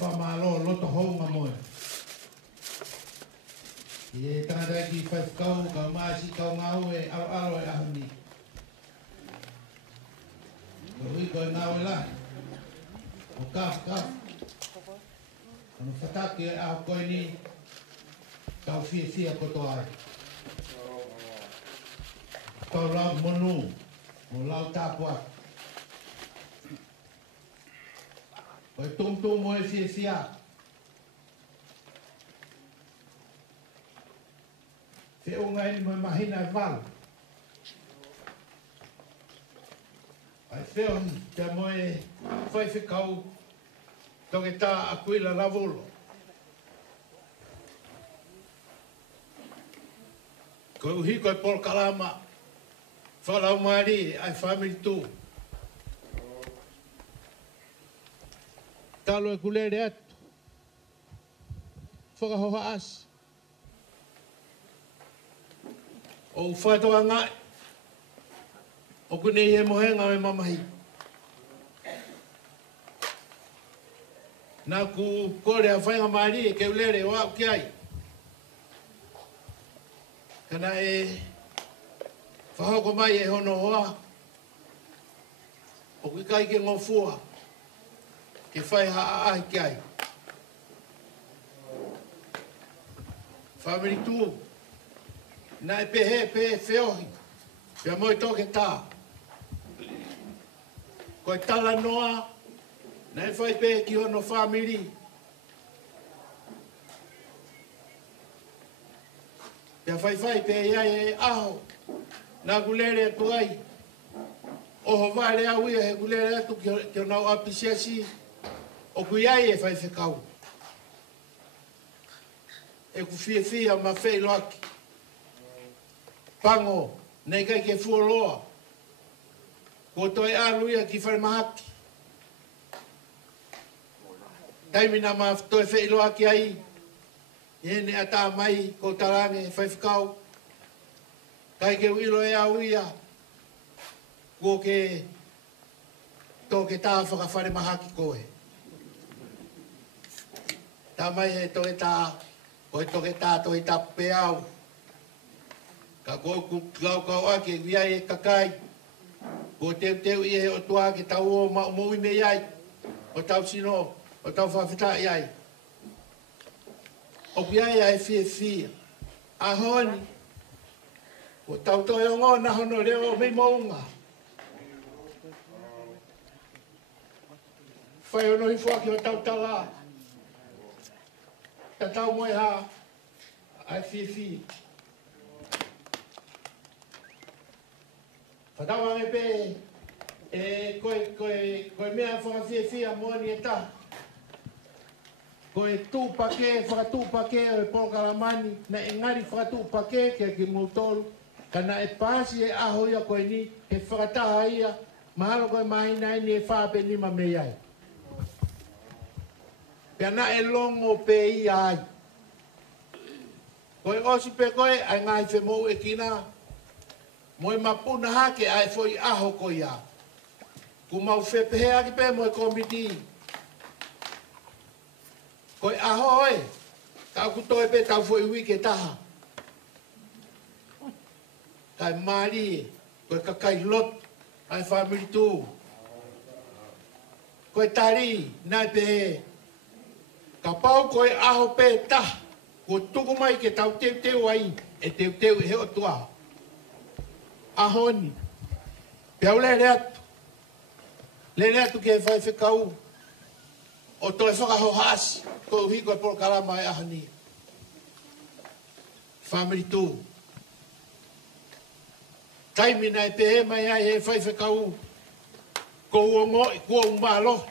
whamalo loto honga moe. I tangata ki whaifkau ka maasi kau ngau e aro e ahoni. Ka hui koe ngau e lai. O kaf. Ano whataki e aho koe ni kau fia koto ai. Kau lau monu, mo lau tapua. Koe tung mo e fia. Te o ngai mo mahina e val. Ai whion te mo e whaiwhikau toke tā akuila lavolo. Koe uhi koe Paul Kalama. Whalau maari ai family tū. Talo e kulere atu. Whakahoha asi. O whaetoa ngai. O kunei he mohenga me mamahi. Nā ku kore a whainga maari e ke ulere o au ki ai. Kana e whahoko mai e hono hoa. O ki kai ke ngofua. Ke whai haa ahi ki ai. Family tū. Nā e pehe whiohi. Pea moi toke tā. Koe tala noa. Nā e whai pehe ki hono family. Pea whai pehe iai e aho. Nā kulere atu ai. Oho vare au ia he kulere atu ki o nau apisiasi. O kui ai e whai whekau. E ku fia ma whei loaki. Pango, nei kai ke fuoloa. Ko toi aluia ki whare mahaki. Taimina ma toi whei loaki ai. Iene ata mai ko tarange e whai whekau. Kai ke uilo e auia. Ko ke toke tā whakawhare mahaki koe. Tā mai he toke tā, koe toke tā toke tā pe au. Ka koe kau ake via e kakai. Ko teu i he o tua ke tau o maumui me iai. O tau sino, o tau whawhita iai. O via e fia. Ahoni. Ko tau toi o ngona hono reo mei mounga. Whai ono hi fuaki o tau tala. Ta tau moe ha. Ai fia. Whatawa me pe. Koe mea whakawhia moani e ta. Koe tūpake, whakatūpake o e Polokalamani. Na engari whakatūpake ke ki Mutolu. Kana e pāsi e aho ia koe ni. Ke whakataha ia. Mahalo koe mahina ni e whape ni ma me iai. Pea na e longo pe ia ai. Koe osi pe koe ai ngai whemou e kina. Moe mapuna hake ai foi aho ko ia. Ku mau whepehe aki pe moe komiti. Koe aho e. Tau kutoe pe tau foi wike taha. Kai mari. Koe kakai lot. Ai family tu. Koe tari. Nai pehe. Ka pau koe aho pe taha. Ko tuku mai ke tau teu ai. E teu he o tua. Ahoni. Pea lere atu. Lere atu ke whai whekau. O toi whakahohasi. Ko hiko e Polokalama e ahani. Family tu. Taimina e pehe mai ai he whai whekau. Ko uongoi, ko umalo.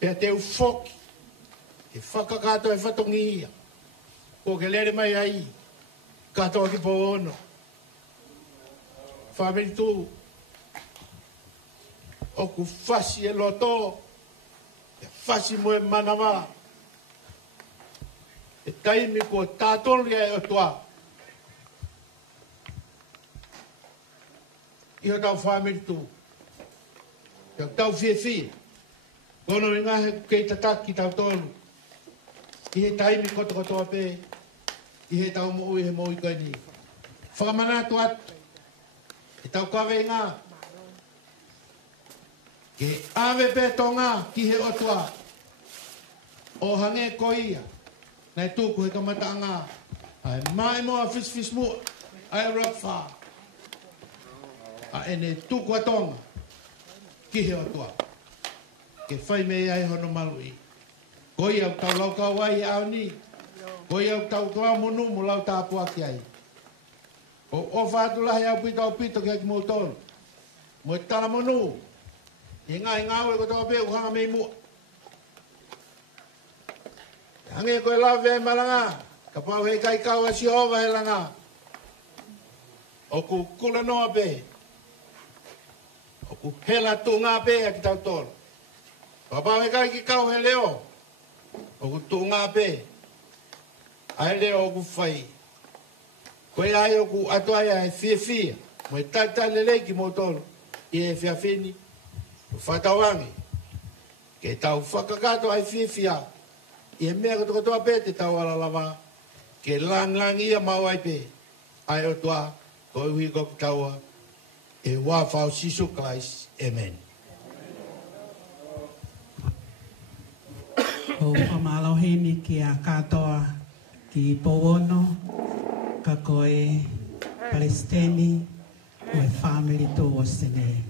Pea te ufoki. Ke whakakato e whatongi ia. Ko ke lere mai ai. Kato ki po ono. Family tu. O ku fasi e loto. E fasi mo e manawa. E taimi ko tātoli e o toa. I o tau family tu. I o tau fie. Kono inga he kei tataki tau tonu. I he taimi koto ape. I he tau mo ui he mo i kaini. Whakamanatu atu. E tau kawe inga. Ke ave pe tonga ki he otua. O hange ko ia. Nai tūku he kamata anga. Ai mai mo a fis mu. Ai rock wha. A ene tūku atonga. Ki he otua. Ke whai me ai hono malu i. Ko ia tau lau kau ai au ni. Ko ia tau kau monu mo lau tāpua ki ai. O whātulahi au pito ki aki mūtonu. Mo e tala monu. E ngai ngāwe ko tō pēku hanga mei mua. Hange koe lawe e maranga. Ka pau hei kai kau a si hova he langa. O ku kula noa pē. O ku hela tū ngā pē a ki tau tōru. Ka pau hei kai ki kau he leo. O ku tū ngā pē. A he leo o ku whai. Koe ai o ku atoai a he fia. Mo e tata lelei ki mō tōru. I e fia whini. Whatawangi. Ke tau whakakato ai fia. I he mea koto toa pē te tau alalawa. Ke lang ia mau ai pē. Ai o toa, ko hui koki taua. E wā whao Sisu Christ. Amen. O whamalohi ki a katoa ki Powono, ka koe Palestini, o e family tō o Sene.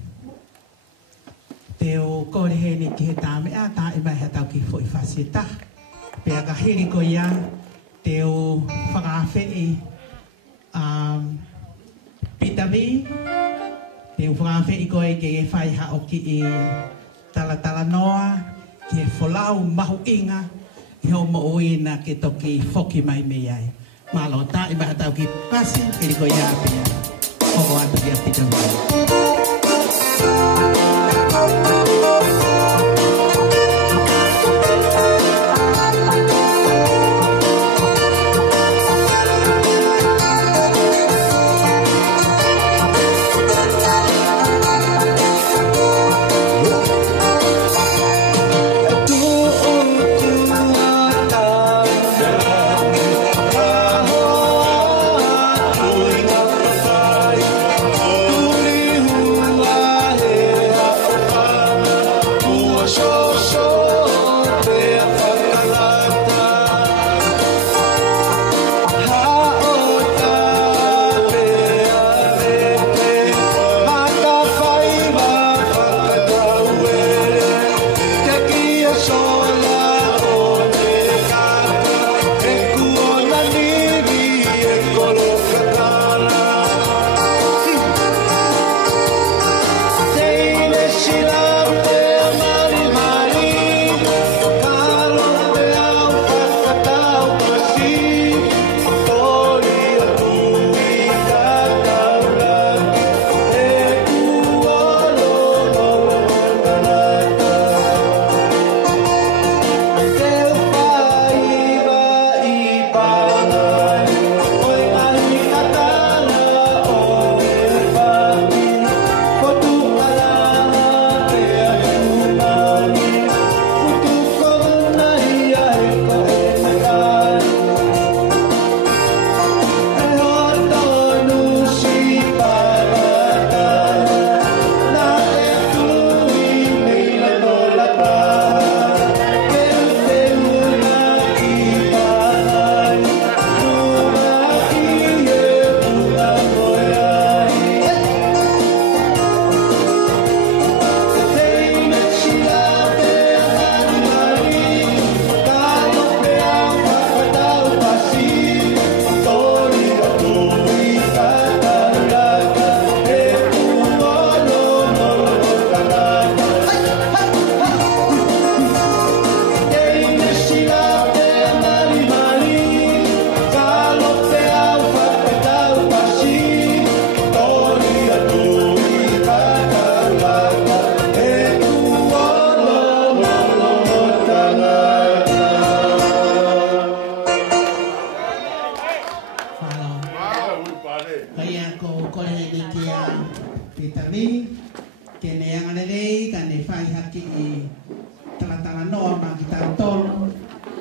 Te o kore heni ki he tāme a tā i mai hatau ki fo i whasieta. Pea ka hiri ko ia te o whakawhei Pitami. Te o whakawhei ko e ke e whai hao ki i talatala noa, ki e wholau mahu inga, i ho mo oina ke toki whoki mai me ai. Malo tā i mai hatau ki pasi, hiri ko ia pia. Hoko atu ki a Pitami.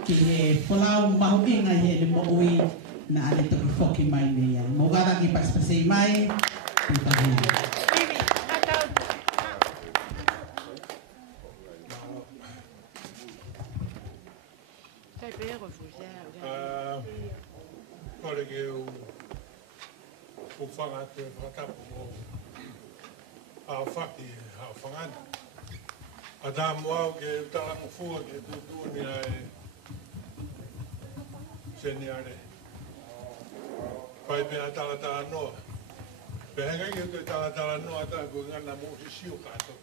ki he whalau mahu inga he ni mo ui na ane toki whoki mai mea. Mo gara ki paspasei mai, i tahi. Kore ke o whanga te whakapu o a whaki a whangana. A tā moau ke talangu fua ke tūtūni ai seni are. Pai pe a tala noa. Pe henga ki o tala noa ta ko ngana mo si siu kato.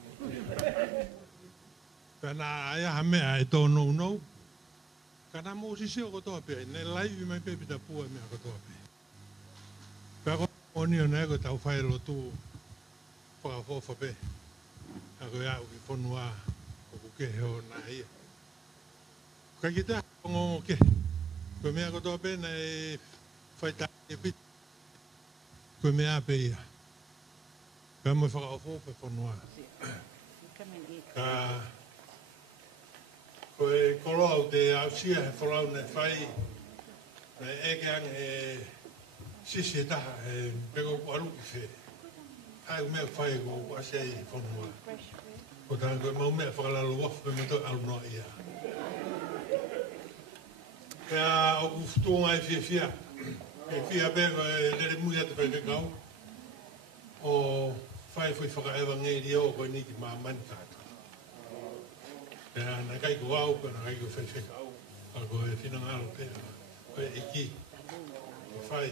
Pe nā aia hamea e tō nou nou. Kana mo si siu kotoa pe, ne laivi mai pe pita pua mea kotoa pe. Pe ako oni o nego tau whaelo tū whakafofa pe. Ako iau ki whanua o kuke heo nā ia. Ka ki te hongo ke. Ko mea kotoa pe na e whaita e pita. Ko mea pe ia. Ka mo whakafofa whanua. Ka ko e koloau te ausia he whalau ne whai na eke ang he sisi taha he peko ku aluki whe hai mea whai ko asia i whanua ko tanga koe mau mea whakalalo wafu pe mato alunoa ia pea o ku futunga e fia e fia pe ko e lere mui ate whai pekau o whai whai whakaewa ngeri o koe niki maa manikata na kai ko au ko na kai ko fe au ko e fina ngalo pe ko e ki ko fai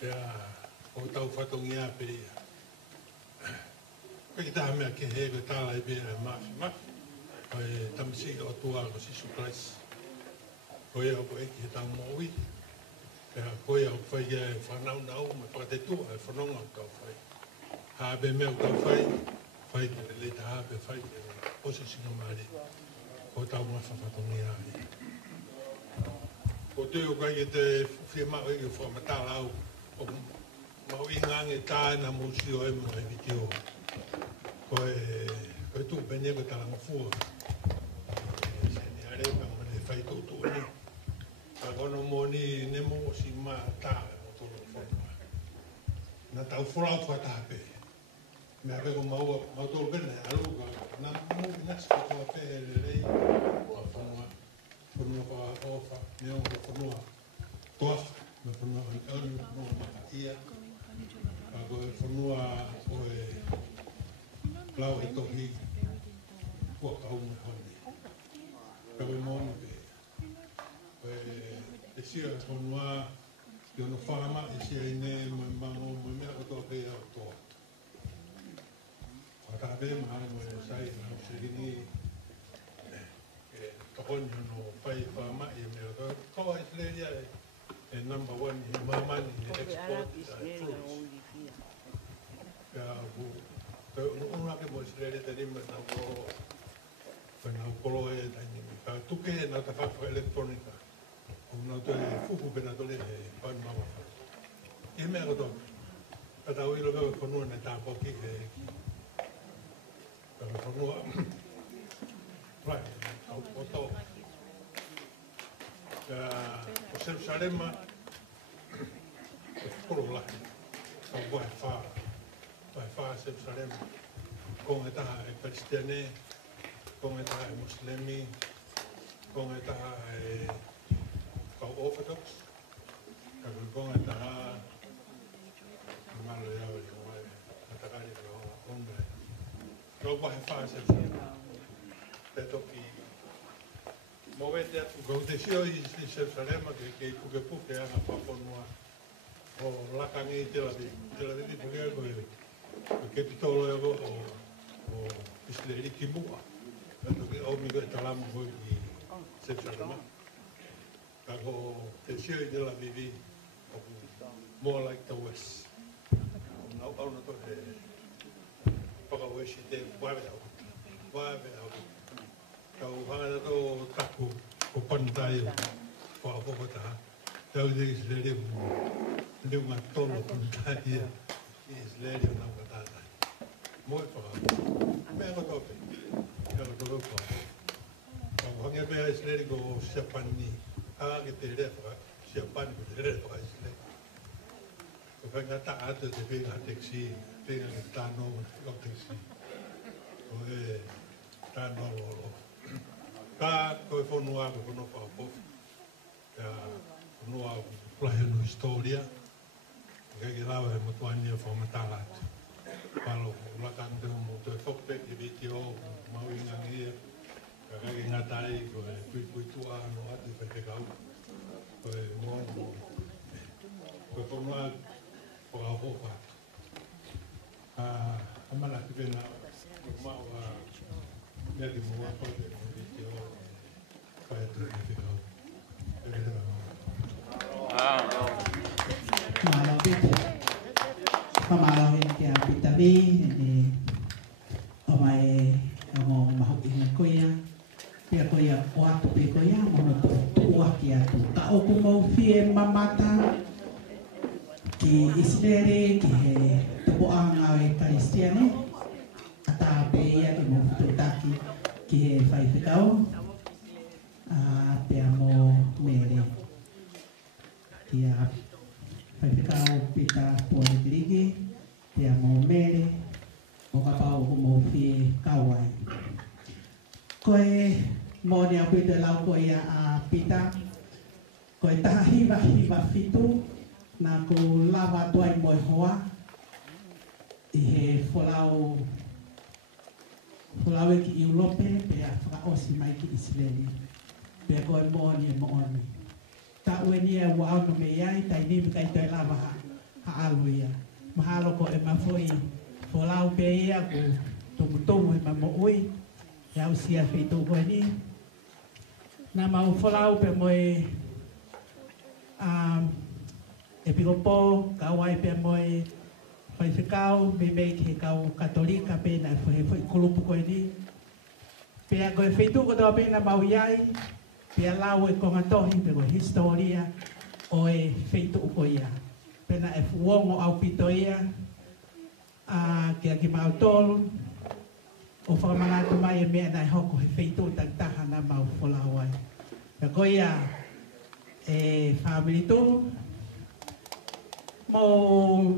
ya o tau fatongia pe ko ki ta me ke he ko tala e pe ma ko e tamsi o tua ko si surprise ko e ko e ki ta mo wi ya ko e ko fai e fa nau ma pa te tu e fa no ko fai ha be me ko fai le ta be fai o se singa mare ko tau ma whawhatongia ai. Ko te o kai te whiama o i o whamatala au o mau ingange tāna mōsi o e mo e vitio. Ko e tū pene ko talanga fua. Sene are pa mone whai tōtō ni. Ka kono mō ni ne mōsi mā tā o tōro whanua. Na tau whorau whatape. Mea peko mau tōru pene aluka. Nā mō nasi katoa pēhe rei o whanua. Whanua pa ofa, me o whanua toafa. Me whanua anu whanua maka ia. Ka koe whanua o e lau e tohi. Kua kau me honi. Ka koe mōni pē. Koe e sia whanua i ono whama e sia i ne mango me mea katoa pēhe o toa. Whakape maha mo e sai na usirini e tohoni no whai whama i mea koe koa Isleria e number one i mamani i export fruits. Ka ku unake mo Isleria te rima na ko whanau kolo e taini. Ka tuke e na tawhaka elektronika. Una to e fuku pena tole e pan mama. I mea koto. Ka tau ilo kau whanua ne tāpoki e Ka whanua, rai, au koto. Ka o Serusarema, e whakoro lahi, ka wae wha Serusarema. Konga taha e Kristiane, konga taha e Muslimi, konga taha e kau Orthodox, ka konga taha malo iau i wae, ka takari ka onga e. Ko wahe whaase te toki moe te atu ko te sio i Serusarema ke puke puke anga whaponua o lakangi te lavi puke ko ke pitolo ego o Isleri ki mua ka toki o migo e talamu hoi i Serusarema ka ko te sio i te lavi more like the West au na to Whakawesi te wawe au. Kau hanga to taku o pantai o whakawhaka taha. Tau te Isleri leu ngā tolo pantai i Isleri o nau katata. Moe whakawhaka. Mea kotope. Mea kotope whakawhaka. Kau Wangi pe Israel go Japani. Que te refa Japani ko te refa Israel. Ko venga ta ate te venga taxi, venga ta no go taxi. Ko ta no lo. Ka ko fonua ko no pa po. Ya no playa no historia. Que lava mo tuani fo matala. Palo la cante mo to fokpe di video mau ingangi. Kaya ngatai ko pui tua no ati pe kau. Ko mo ko ma ko ho pa. Amala ti na ma wa ya di mo wa ko de video. Kaya te kau. Pamalaw yung kaya pitabi, omay ang mahugin ko yan. Pia ko yan, wato pia ko yan, mga tuwa kaya to. Tao ko mau fie mamata, ki isdere, ki tubuang away Kristiane, atape yan, mo tutaki, ki fay fikaw, pia mo mere. Kia fai pita pone dirigi, pia mo mere, o kapau mo fi kawai. Koe mo ni apita lau koe a pita, koe taha hiva fitu, na ko lava tuai moi hoa, i he folau ki Europe, pia whakaosi mai ki Israeli, pia koe mo ni mo oni. Ta weni e wao no me ai tai ni kai tai lava ha aluia mahalo ko e mafoi folau pe ia ko tomutomu e mamoi ya usia feito ko ni na mau folau pe moi e pigopo kawai pe moi fai ficau me me ke kau katolika pe na foi kulupu ko ni pe ko e feito ko do pe na mau iai pia lau e konga tohi pero historia o e feito uko ia. Pena e fuongo au pito ia kia ki mau tolu o whakamangatu mai e mea nai hoko he feito tangtaha na mau wholawai. Pea ko ia e family tu mo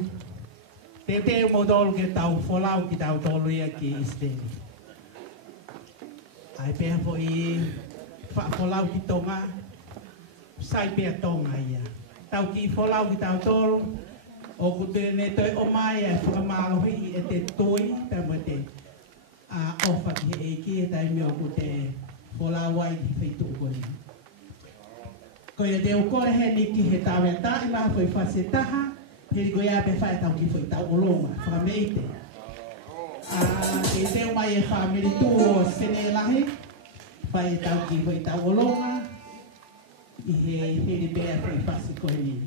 te mo tolu ke tau wholau ki tau tolu ia ki isteri. Ai pea po i whaafolau ki tonga, sai pia tonga ia. Tau ki folau ki tau tolu, o kutene toi o mai e whakamalohi e te tui, te mo te ofa ki he eki e tai meo ku te folau ai ki whaitu ukoni. Ko ia te ukore he ni ki he tawe tae maha whai whase taha, he ko ia pe whae tau ki whai tau olonga, whakameite. E te o mai e whamiri tu o sene lahi, Pai tau ki foi tau olonga i he ribea foi fasi koe ni.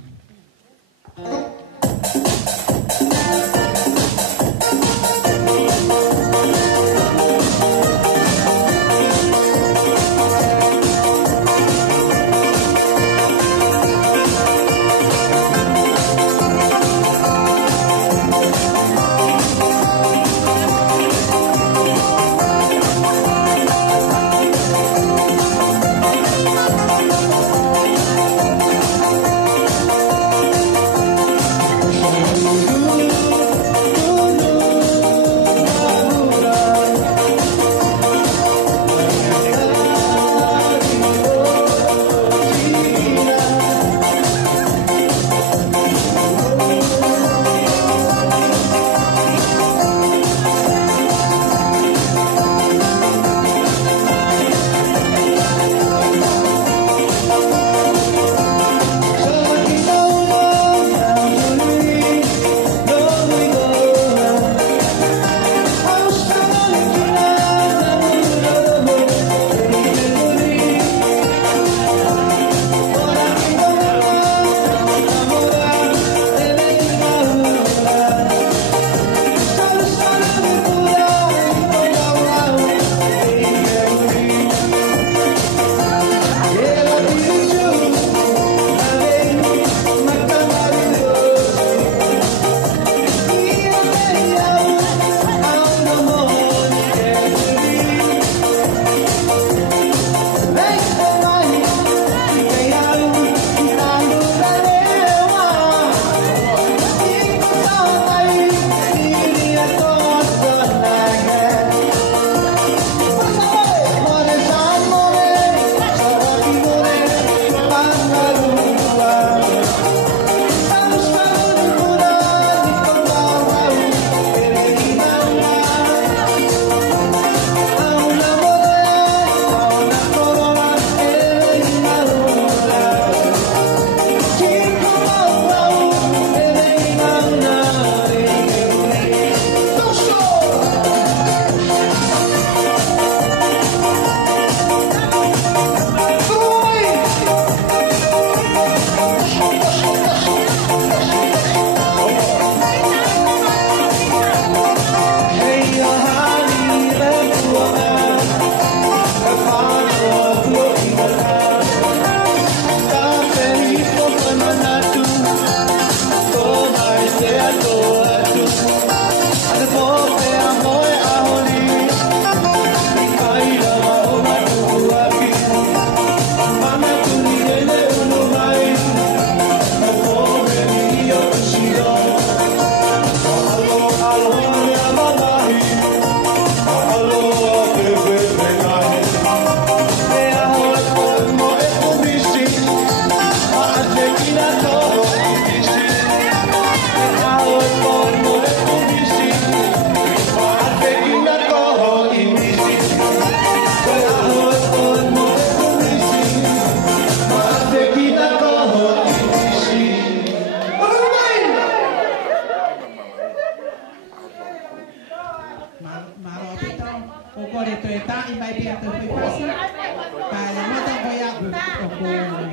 Oh,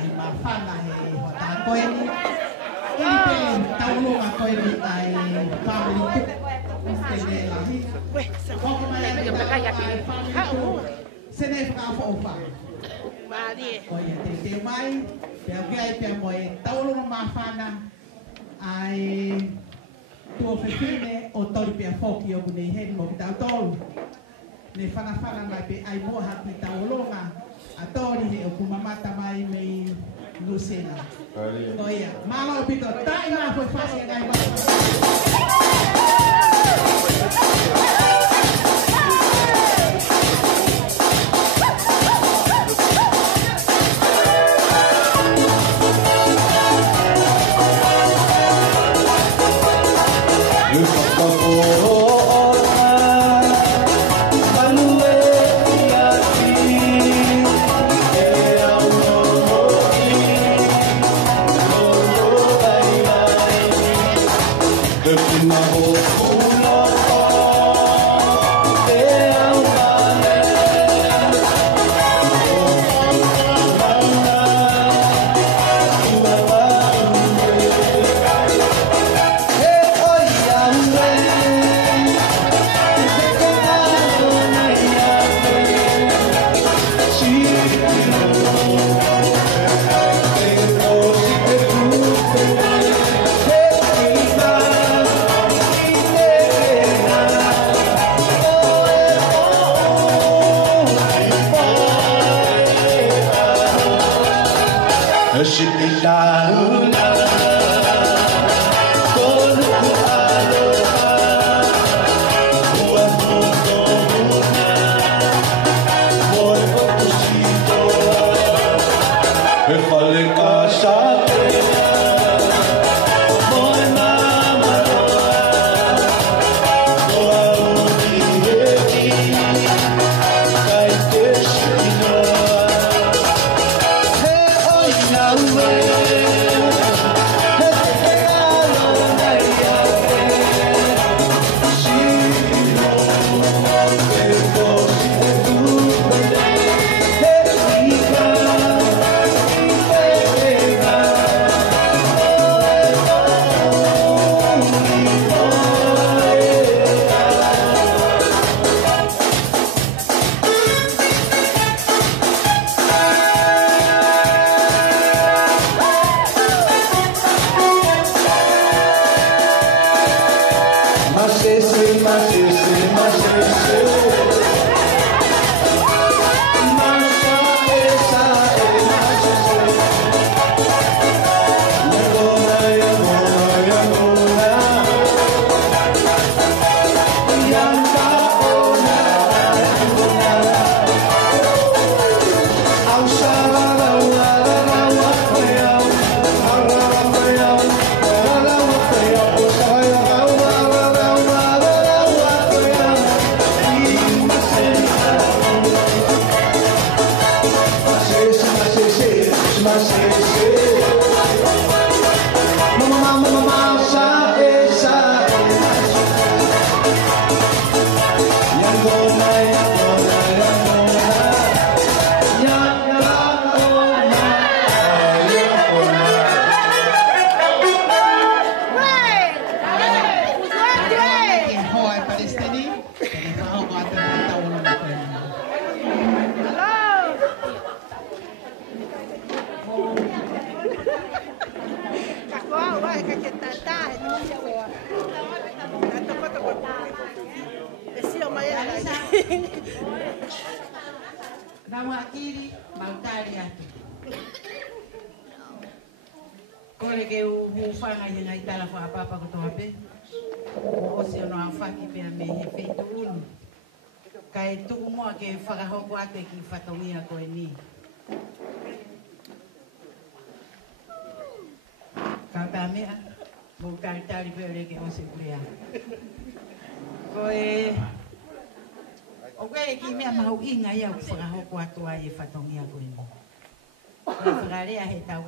ai mawhana he hota koe ni. Kini pe taulunga koe ni ai family tuku. Tene lahi. Hoki mai ai family tuku. Sene whakawha o wha. Koe te mai. Pea kai pea moe taulunga mawhana. Ai tua whewhine o tori pea whoki o kune heni mo ki tau tolu. Ne whanawhana mai pe ai mua haki taulunga. A tori he o kumamata mai mei Lucena. Koia, malo pito, tai nga foi fácil ngai ba.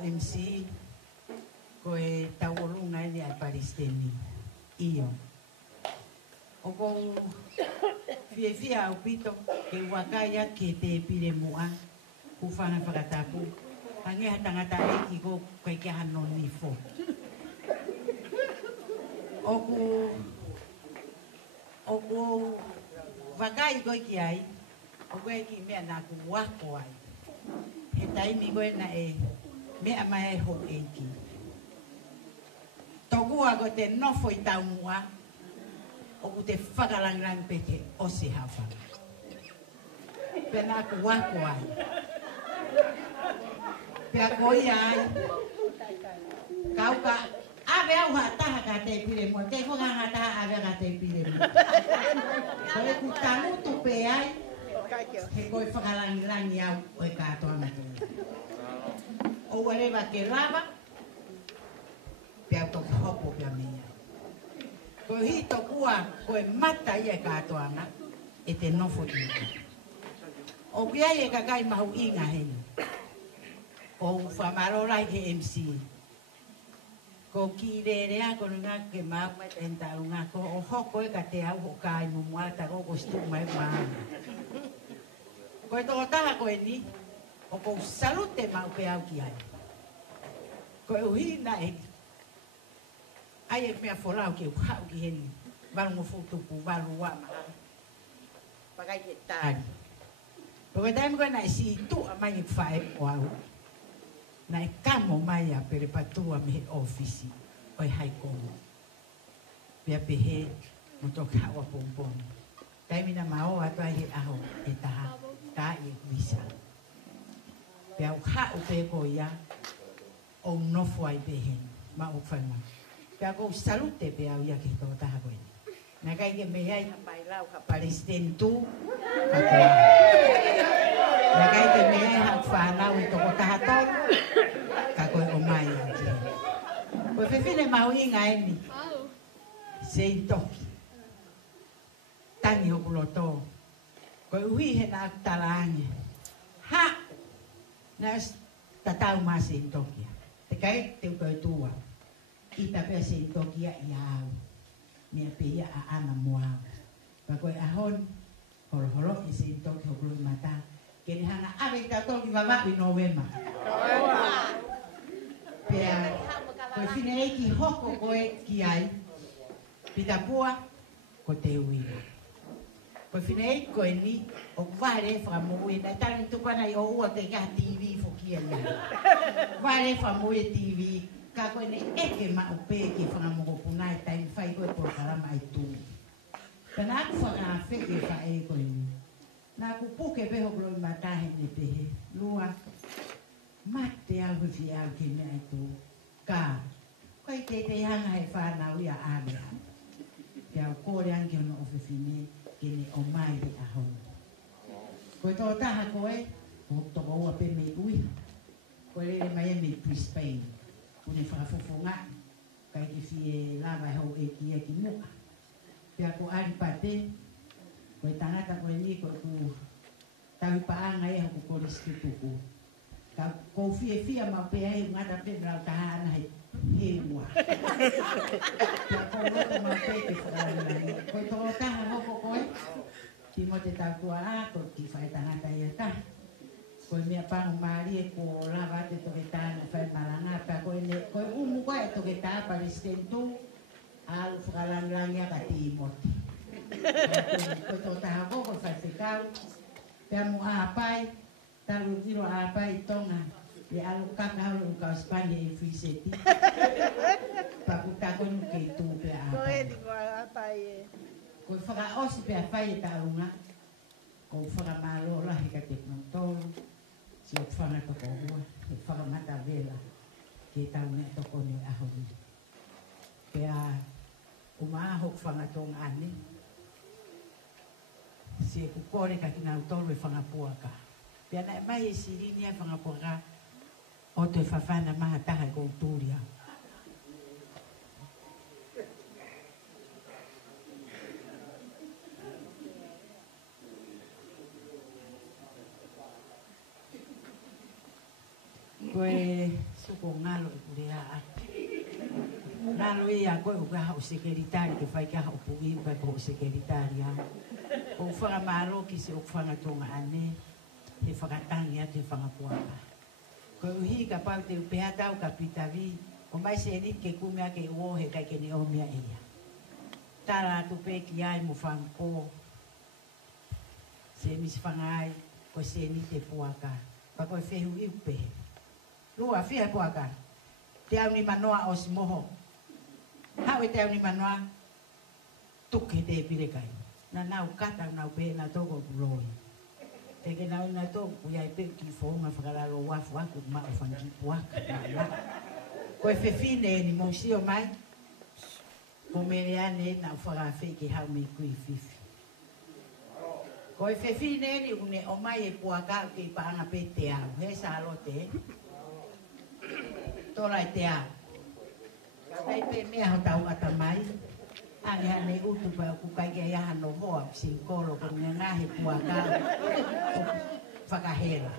MC koe taulunga ni ai paristeni io o ko fia o pito ke wakaya ke te pire mua ku fana whakatapu Angea tangata e ki ko koe ke hano ni fo. Oku wakai koe ki ai, o koe ki mea nā ku wako ai. He taimi koe na e mea mai ho e ki. Tokua ko te nofo i tau mua, oku te whakalangrang pe te osi hawha. Pena ku wako ai. Pea koi ai. Kauka, ave au hataha ka te pire mua. Te whaka hataha ave ka te pire mua. Kore ku tanutu pe ai. He koi whakalangirangi au o e katoa matu. O warewa ke rava. Pea toki hopo pea mea. Ko hito kua koe mata i e katoanga. E te nofo tika. O kia e kakai mahu inga heni. O whamarorai ke MC. Ko ki rerea ko nga ke mau mai tentaru nga ko o hoko e ka te au ho kai mumuata ko ko stu mai maa. Ko e toko taha ko e ni, o ko salute mau pe au ki ai. Ko e uhi na e, ai e mea wholau ke uhau ki heni, waru mo futupu, waru wa maa. Pakai ke tari. Ko e taimi ko e na e si tu a mai e whae o au. Na e kamo mai a pere patua me he ofisi o e haikomo. Pea pehe mo toka hawa pompon. Taimi na mao atua he aho e taha ka e visa. Pea o hao pe ko ia o nofo ai pehe ma o whaima. Pea ko salute pe au ia ke toko taha koe. Na kai ke me ai hapai lau ha palestientu katua. Na kai ke me ai ha whanau e toko taha tolu. Ka koe o mai aki. Koe whiwhine mau inga eni. Se i toki. Tangi hoku loto. Koe uhi he na talange. Ha! Nas tatau maa se i toki. Te kai te koe tua. Ita pia se i toki a i au. Mea pia a ana moa. Ka koe ahon. Holo holo i se i toki hoku lo mata. Kene hana ave i tatoki wawapi novema. Pea, koe whine eiki hoko koe ki ai, pita pua, ko te uira. Koe whine eiki koe ni, o whare whamui, na tari tupana i o ua te ka TV whokia ia. Whare whamui TV, ka koe ne eke ma upe ki whangamoko punai, taimi whai koe por karama ai tū. Pena aku whakawhi e whae koe ni. Nā ku puke peho kloi matahe ne pehe, lua, mate au whiwhi au ke mea tū. Ka, koe te te hanga he whanau ia āmea. Te au kore anke ono o whiwhine, ke ne o mai de aho. Koe tō taha koe, o toko ua pe me ui. Koe rere mai e me Brisbane. Kune whakafofonga, kai ki fie lava e hau e ki muka. Pea ko ari pate, koe tangata koe ni koe ku tawi paanga e haku kore stituku. Ka kou fia ma pea e ngata pe mrau taha ana he mua. Pea kou roto ma pe ke whakarani. Koe toko taha hoko koe, ki mo te tau tua a, koe ki whae tangata i a ta. Koe mea pangu maari e ko lava te toke tāna whae maranga. Pea koe umu koe e toke tā paristentu, alu whakalangirangi a ka Timoti. Koe tō taha koko whai whikau, pea mu āpai, taru kiro āpai tonga, e alu kakau u kau Spania e whiseti. Pakutako nu kei tū pea āpai. Koe ni koe āpai e. Koe whakaosi pea whai e taunga, ko whakamalo lahi ka te pantolu, si o whangatoko hua, e whakamata vela, ke taunga toko ni ahoni. Pea, umahok whangatonga ane, si e kukore ka kina utolu e whangapuaka. Pea na e mai e sirini e whangapuaka o te whawhana maha taha e kouturia. Koe suko ngalo e kurea ati. Ngalo e a koe uka hau sekeritari ke whai ka hau pui uka ko sekeritari a. O whangamaro ki se o whangatonga ane, he whakatangi a te whangapuaka. ko uhi ka pau te upea tau ka pitavi o mai se ni ke kumea ke uo he kai ke ni o mea ia tara tu pe ki ai mo whampo se mis whangai ko se ni te puaka pa koe whehu i upe lua whia puaka te au ni manoa o si moho hau e te au ni manoa tuke te pire kai na nau kata nau pe na toko kuloi e ke nau na toko ia pe ki fonga whakararo wafu aku ma o whangi puaka koe whewhine ni mōsio mai ko mere ane na whakawhi ki hau me kui whiwhi koe whewhine ni une o mai e puaka ki paanga pe te au he sa alote tora e te au kai pe mea ho tau ata mai Ani hane utu pa o kukai ke iaha no hoa singkolo ko ngā ngahe puaka whakahera.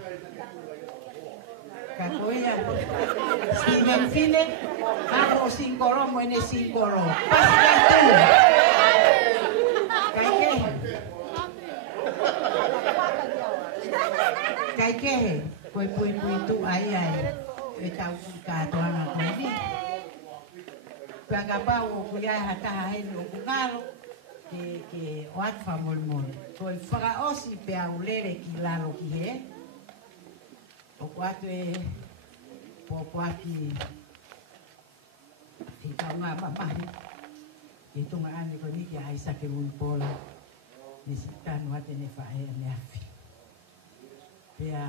Ka koea Stephen Philip ako singkolo mo ene singkolo. Pasi ka tu. Kai kehe koe pui tu ai e tau katoanga koe ni. Pagapau o kuia hataha hene o kungalo ke o atu whamolmol. Ko i whakaosi pe au lere ki laro ki he. O ko atu e popoaki i tau ngā mamahi. Ki tunga ane ko niki a isake mui pola. Ni si tanu ate ne whae ane afi. Pea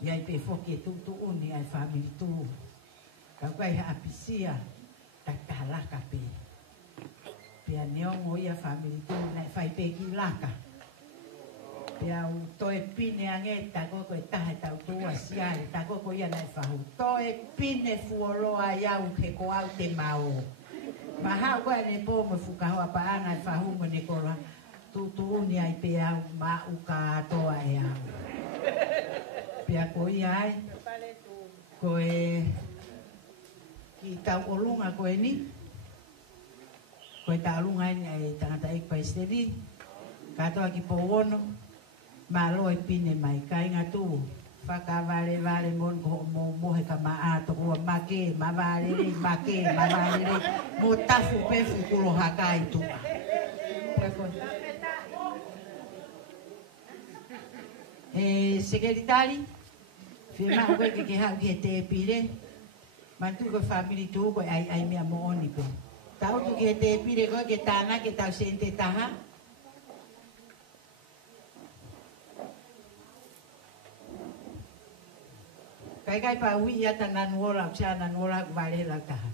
iai pe whoki e tutu uni ai whamiri tu. Kau kai ha apisia. Tak laka pe. Pea neongo ia family tu nai fai pe ki laka. Pea u toe pine ange tako ko tahe tau tua siare tako ko ia nai fahu. Toe pine fuoloa iau ke ko au te mau. Ma hau koe ne po mo fukahoa pa angai fahu mo ne kola. Tu uni ai pe au ma uka atoa e au. Pea ko ia ai. Ko e ki tau olunga koe ni. Koe tau olunga ni ai tangata ik paisteri. Katoa ki powono. Ma loe pine mai kainga tu. Whakaware ware mon ko mo mohe ka maato kua make, ma ware rei, make, ma ware rei. Mo tafu pefu kulo hakai tu. Sekretari. Firma koe ke hau ki te pire. Mantu ko family tu ko ai mea mo oni ko. Tau tu ke te pire ko ke tana ke tau sente taha. Kai pa wi ya tanan wola cha nan wola vale la taha.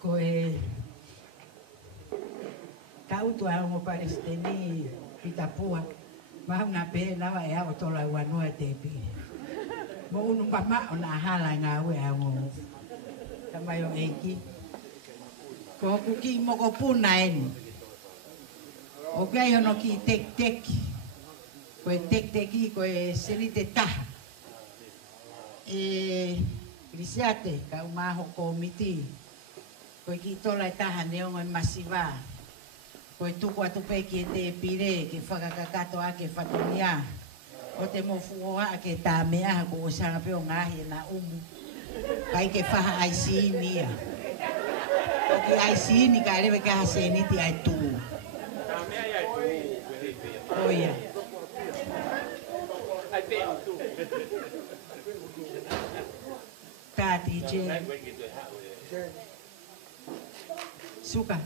Ko e tau tu a mo palestini pitapua. Mau na pe na wa ya o tola wa no te pi. Mo unu mama ona hala nga we a mo. Tamayo eki. Ko kuki mo ko puna en. O kai hono ki tek. Ko tek ko e selite ta. Lisiate ka umaho komiti. Ko ki tola ta neongo masiva. Ko tuku atu pe ki te pire ke whakakakato a ke whatonia. O te mofua a ke tā mea ko o sanga peo ngahi na umu. Kai ke whaha ai siinia. O ki ai siini ka rewe ka haseniti ai tu. O ia. Tati je. Suka.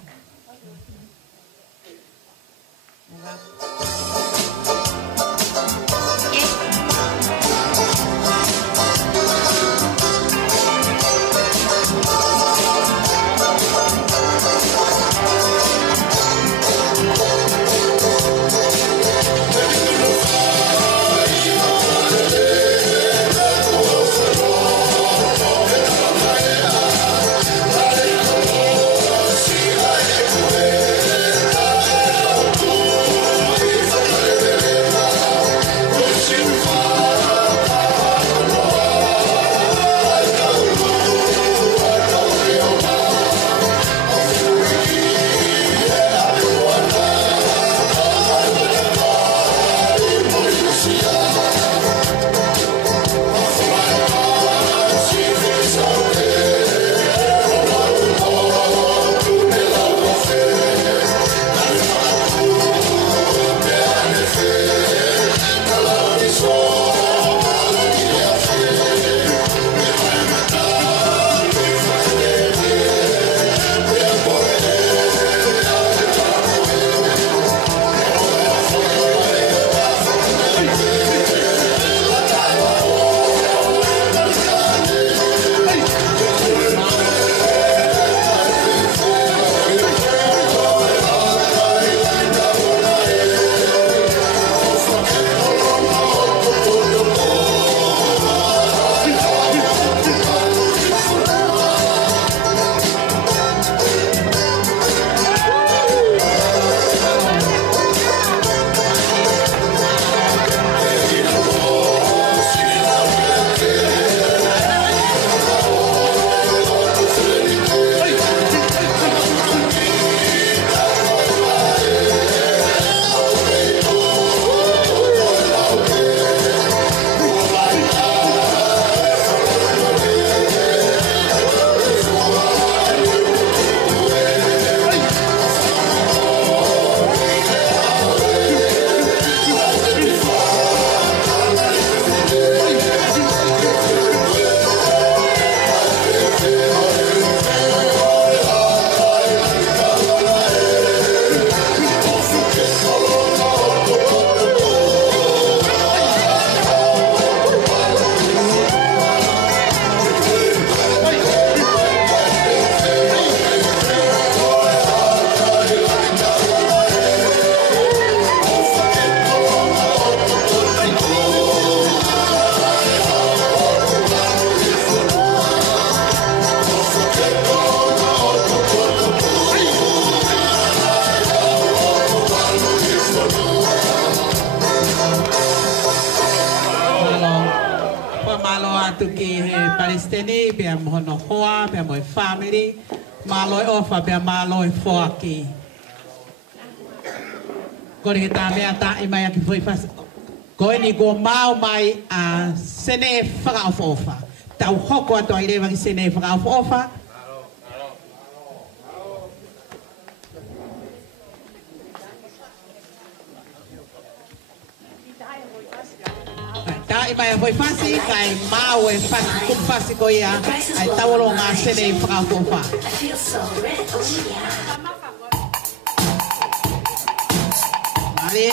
Palestini be mono hoa be my family maloi ofa be maloi foaki ko ri ta me ata I mai ki foi fas ko ni go mau mai a sene fra ofa tau hoko ato ire wa ki sene fra ofa I mai foi fasi kai mau e fasi kum fasi ko ia ai tawolo nga sene fra fofa Mari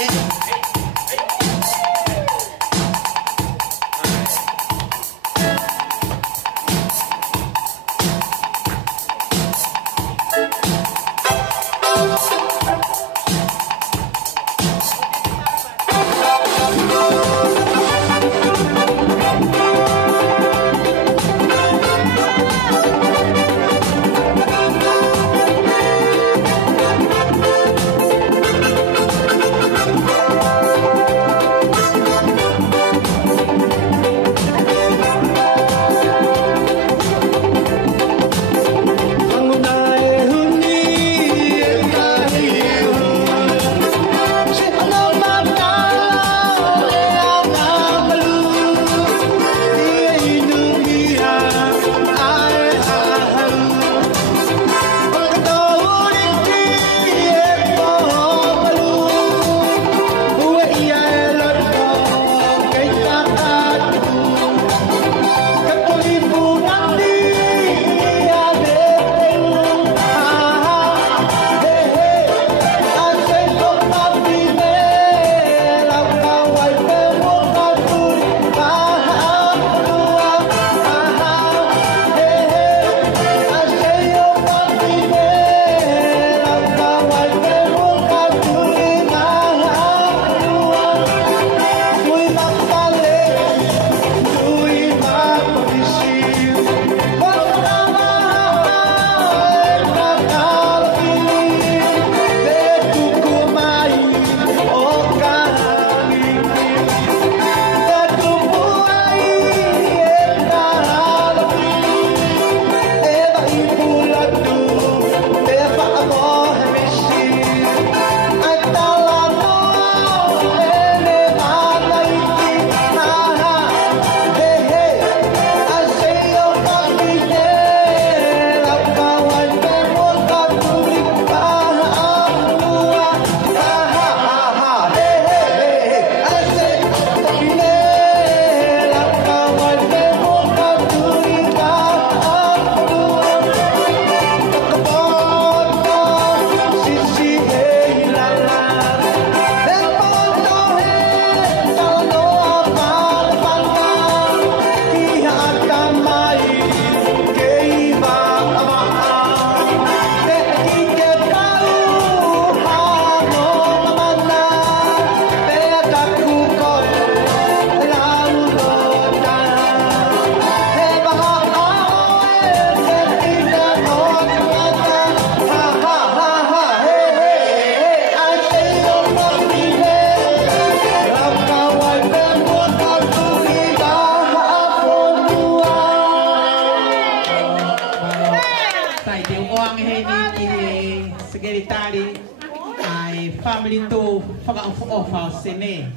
o fa sene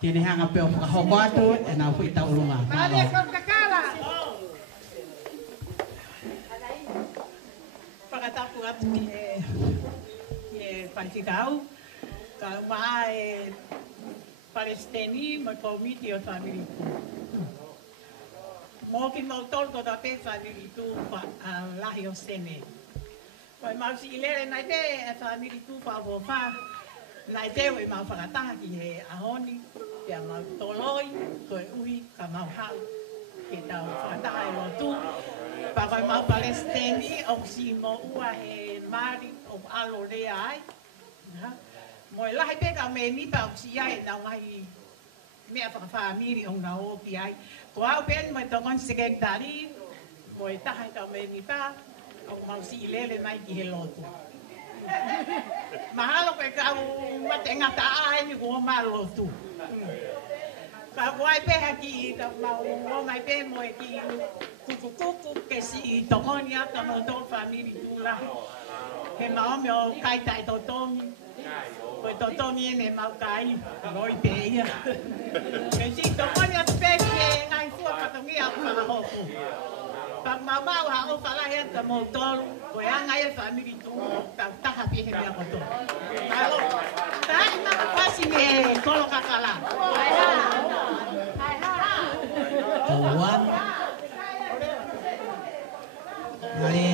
tini hanga pe o fa hokwatu e na fu ita ulunga Maria con kakala. Pagatapu atu ki patikau ka mai palestini mo komiti o family mo ki mo tol ko da pe family tu pa lahi o sene Wai mau si ilere nai te e family tu pa vo fa nai te wai mau whakata ki he ahoni te mau toloi koe ui ka mau hau ke tau whakata e lo tu pa wai mau palestini o si mo ua he mari o alo rea ai mo e lahi pe ka me ni pa o si ai nau ngai mea whakawhamiri o nga o ki ai ko au pen mo e tongon sekretari mo e taha ka me ni pa o mau si ilele mai ki he lotu. Mahalo pe kau mate ngata ai ni ko ma lotu. Ka wai pe haki ka mau mo mai pe mo e ki kuku ke si tokonia ka mo to family tula. Ke mau me o kai tai to tomi. Ko to tomi ne mau kai roi pe ia. Ke si tokonia pe ke ngai fu ka tongi a ka ho. Pag mamau ha o fala he ta mo tol ko ya ngai family tu ta ta ha pi he ya ko to alo ta na pasi me ko lo kakala ai ha Tuan Nari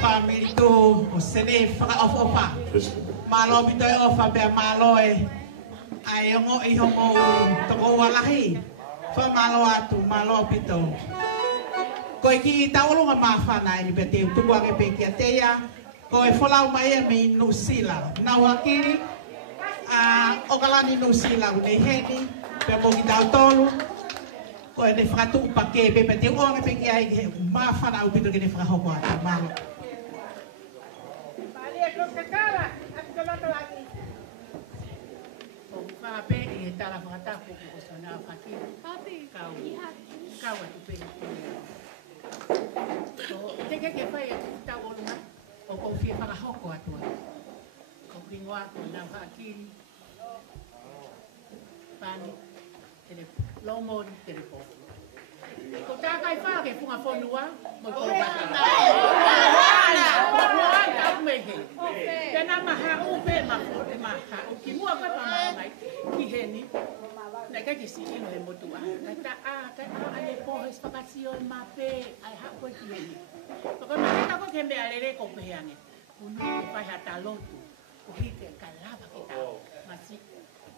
family tu o sene whakaofa. Malo bito e ofa bea malo e ai ongo i hongo toko walahi. Wha malo atu, malo bito. Ko i ki i taulunga mawhana i bea te utukuange peki a teia. Ko e wholau mai e me New Zealand. Nau akiri, o kalani New Zealand nei heni, pea mo ki tau tolu. Ko e ne whakatu upake pe te uange peki ai he mawhana au bito ki ne whakahoko atu, malo. Pape e tala whakatapu ko sona whaki. Pape, kau atu pe. So, teke ke whai e tau olunga, o kou whia whakahoko atua. Ko pringoa ko nau hakiri. Pani, lomori, telefono. Ko tākai whake punga whonua, mo kou waka. Kau mehe. Tēnā maha upe maha uki mua koe pa mai ki heni. Nei kai ki si ino e motua. Kai ale pohes whakasio e mape ai ha koe ki heni. Pako mai tako ke mea lere ko peheange. Unu ke whai hata lotu. Uhite kai lava ki tau. Masi.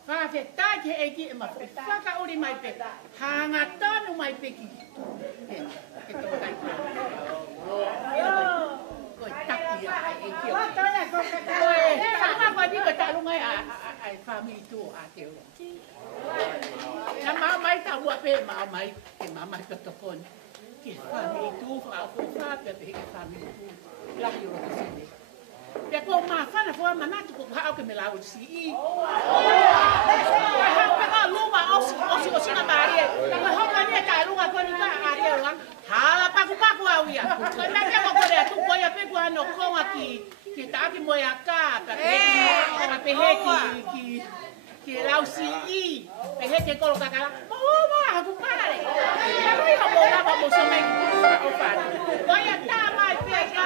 Whake tai ke eki e mape. Whaka uri mai pe. Hanga tonu mai pe ki. Ke tō kai ki. Koe taki ai e kio. Koe, tāma koe piko tarungai ai family tu a te ua. Nā mamai tā ua pe mamai, ke mamai katokoni. Ke family tu, whaakofa, pe ke family tu. Laki o kisine. Pea ko mawhana fua manatu ko hao ke me lau si i. Hao pe ka luma osi na marie. Ka honga ni ka lunga ko ni ka a te ua. Hala paku au ia. Ko na te ko re tu ko ia pe ko no konga ki ta ki mo ia ka pe ki lau si i. Pe he ke ko ka ka. Mama, ku pare. Ya ko ia mo la mo so mai o pa. Ko ia ta mai pe ka.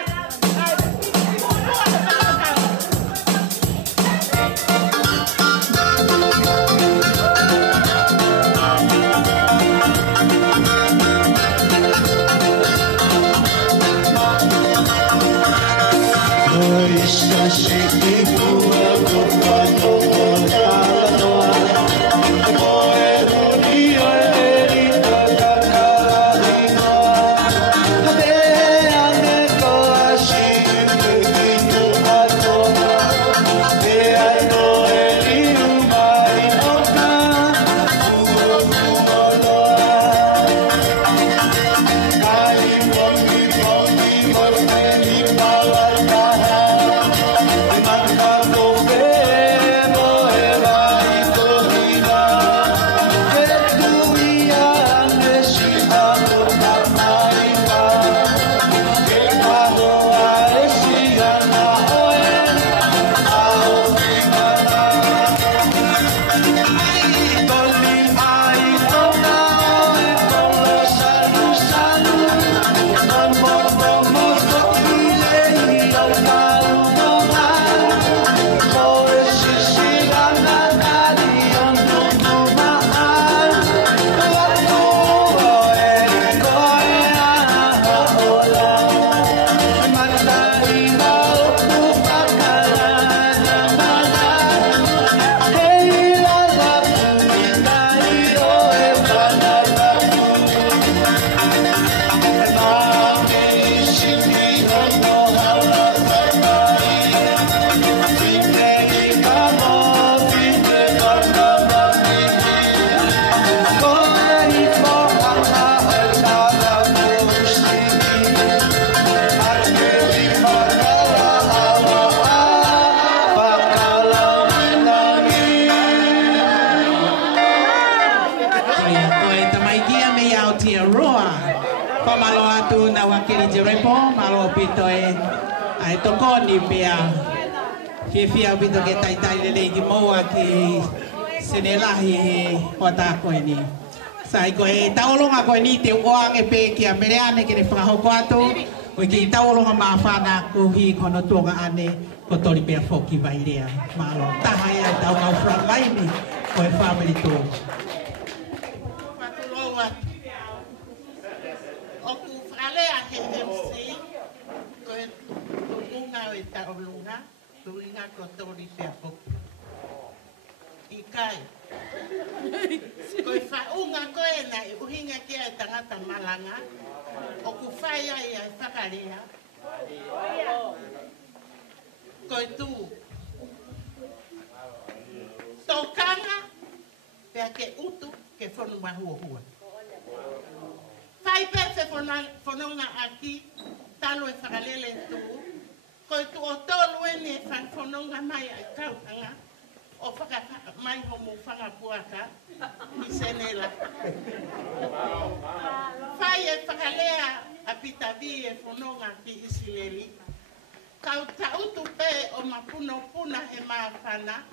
Tokoni pia ke fia bito ke tai lele ki moa ki senelahi he ota ko ni sai ko e taolonga ko ni te oange pe ki a mereane ke ne whakahoko atu o ki taolonga mawhana ko hi kono tuonga ane ko tori pia foki vairea malo tahai ai tau ngau frontline ko e family tu o ku fralea he MC ko e tuinga kotori pia poku. Ikai. Koe whaunga koe na i uhinga kia e tangata malanga. O ku whai ai ai whakarea. Koe tū. Tōkanga pia ke utu ke whonu mahua. Whai pia se whanonga aki talo e whakalele tū. Koe tu o tolu e ne whanonga mai ai kautanga. O whaka mai homo whangapuaka i senela. Whai e whakalea a pitavi e whanonga ki Isileli. Kau tautu pe o mapuno puna he maafana.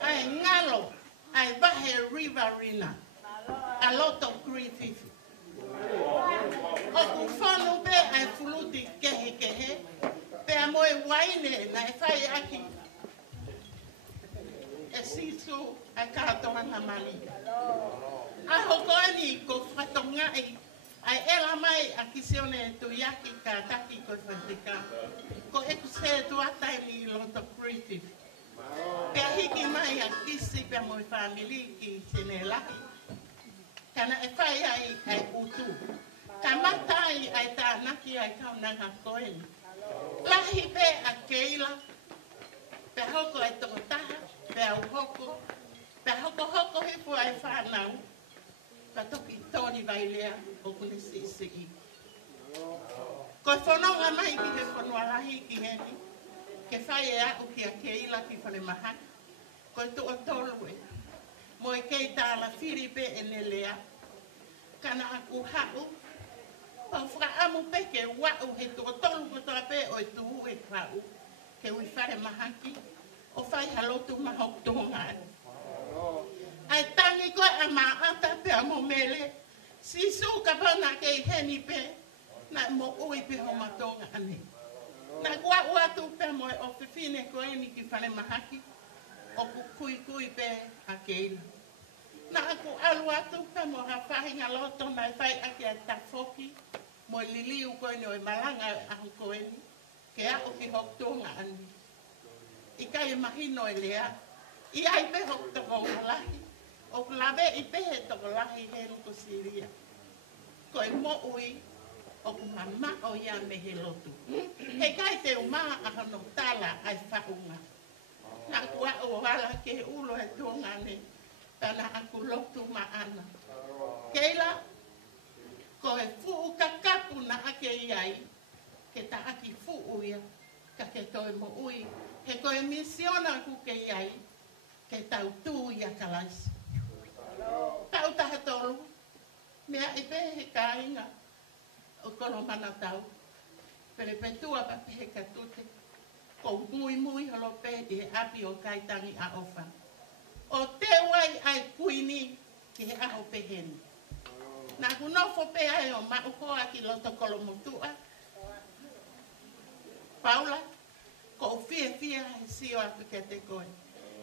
Ai ngalo, ai vahe riverina. A lot of grief. O ku whanu pe ai fuluti kehe. Pe a moe waine na e whai aki. E sisu a kātoa na mali. A hokoani ko whatongai. Ai ela mai a kisione tu yaki ka taki ko whantika. Ko e kuse tu atai ni loto creative. Pe a hiki mai a kisi pe a moe family ki senelahi. Kana e whai ai utu. Ka matai ai tānaki ai kaunanga koeni. Lahi pe a keila. Pe hoko ai toko taha. Pe au hoko. Pe hoko hipu ai whanau. Ka toki tōni vai lea o kune si. Ko e whanonga mai ki he whanua lahi ki heni. Ke whai e au ki a keila ki whare maha. Ko e tō tolu e. Mo e kei tāla whiri pe e ne lea. Kana aku hau. Pau whaamu pe ke wau he tō tolu ko tō pe o e tuhu e kau. Ke ui whare mahaki. O whai halotu mahok tōnga. Ai tangi koe a maata pe a mo mele. Si su ka pana ke i heni pe. Na mo ui pe ho matonga ane. Na kua uatu pe mo e o whiwhine koe ni ki whare mahaki. O ku kui pe a keila. Na aku alu atu pe mo ha whahinga loto na i whai aki a tafoki. Mo liliu koe ni o i malanga ahu koe ni. Ke a o ki hok tōnga ane. I kai mahino e lea. I ai pe hok toko lahi. O lawe i pe he toko lahi he luko siria. Ko e mo ui. O ku mama o ia me he lotu. He kai te uma a hano tala ai whaunga. Na kua o wala ke ulo e tōnga ne. Tana aku lotu maana. Keila. Ko e fuu kakapu na ake iai. Ke ta aki fuu ia. Ka ke toi mo ui. He koe misiona ku ke iai. Ke tau tū ia kalaisi. Tau taha tolu. Mea i pehe ka inga. O kono mana tau. Pere petua pa pehe ka tute. Ko mui holo pe i he api o kaitangi a ofa. O te wai ai kuini ki he aho peheni. Nā ku nofo pe ai o maukoa ki loto kolomutua. Paula. Ko fia ai sio atu ke te koe.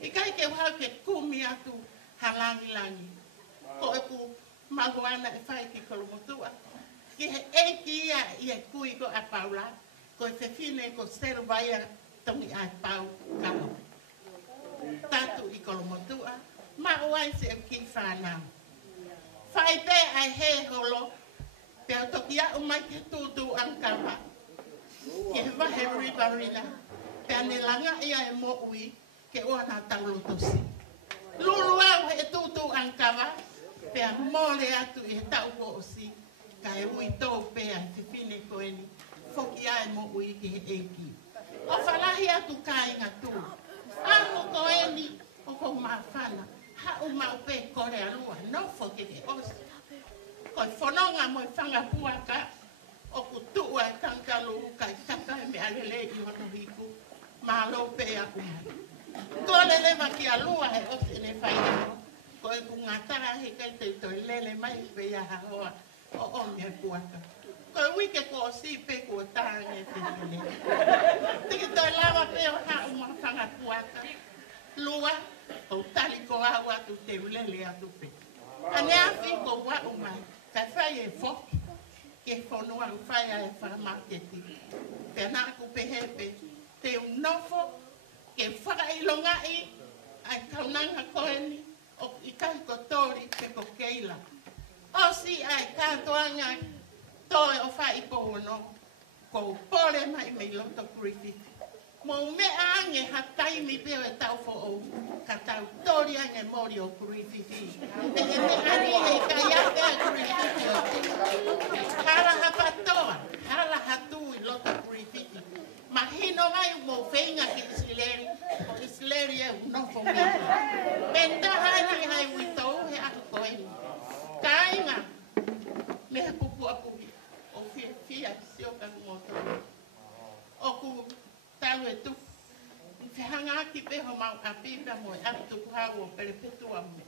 I kai ke whau ke kumi atu halangi. Ko e ku mahuana e whai ki kolomutua. Ki he eiki ia i e kui ko a Paula. Ko e whiwhine ko seru vaia tongi ai pau kao. Tatu i kolomutua. Mahuai se e ki whanau. Whai pe ai he holo. Pea toki au mai ke tūtu angkawa. Ke he wahe ribarina. Pea ne langa ia e mo ui, ke oa nā taulotosi. Lulu au he tūtu angkawa, pea mole atu i he tau ko osi, ka e ui tō pea te whine koeni, whoki ai mo ui ki he eiki. O whalahi atu ka inga tū. Aho koeni, o ko mawhana, hau mau pe kore alua, no whoki he osi. Koi whanonga mo i whangapuaka, o ku tua e kankalu, kai kaka e me alele i hono hiku. Malo pe aku mai. Ko lele ki alua he osi ne whainao. Ko e ku ngatara he kai te toi lele mai pe a hahoa o me kuaka. Ko e wike ko si pe ko tānge te hine. Tiki toi lawa pe o hau ma whanga kuaka. Lua o tali ko au atu te ulele atu pe. Ane awhi ko wa umai. Kai whai e whoki. Ke whanua whai e whamaketi. Pena aku pe hepe. Te unofo, ke whakailonga ai kaunanga koeni o I kai kotori ke ko keila. O si ai kātoanga toe o whai pohono ko pore mai me loto kurifiti. Mo mea ange hatai mi peo e tau fo o ka tau tori ange mori o kurifiti. E me ani e kai ate a kurifiti o te. Hala hapatoa, hala hatu I loto kurifiti. Mahino mai mo whenga ki Isileri, o Isileri e unofo mea. Penta hani hai witou he ako koeni. Kainga, meha pupu apuhi, o fia sioka moto. O ku tau e tu, whihanga ki peho mau apira mo e atu kuhau o perepetua mo.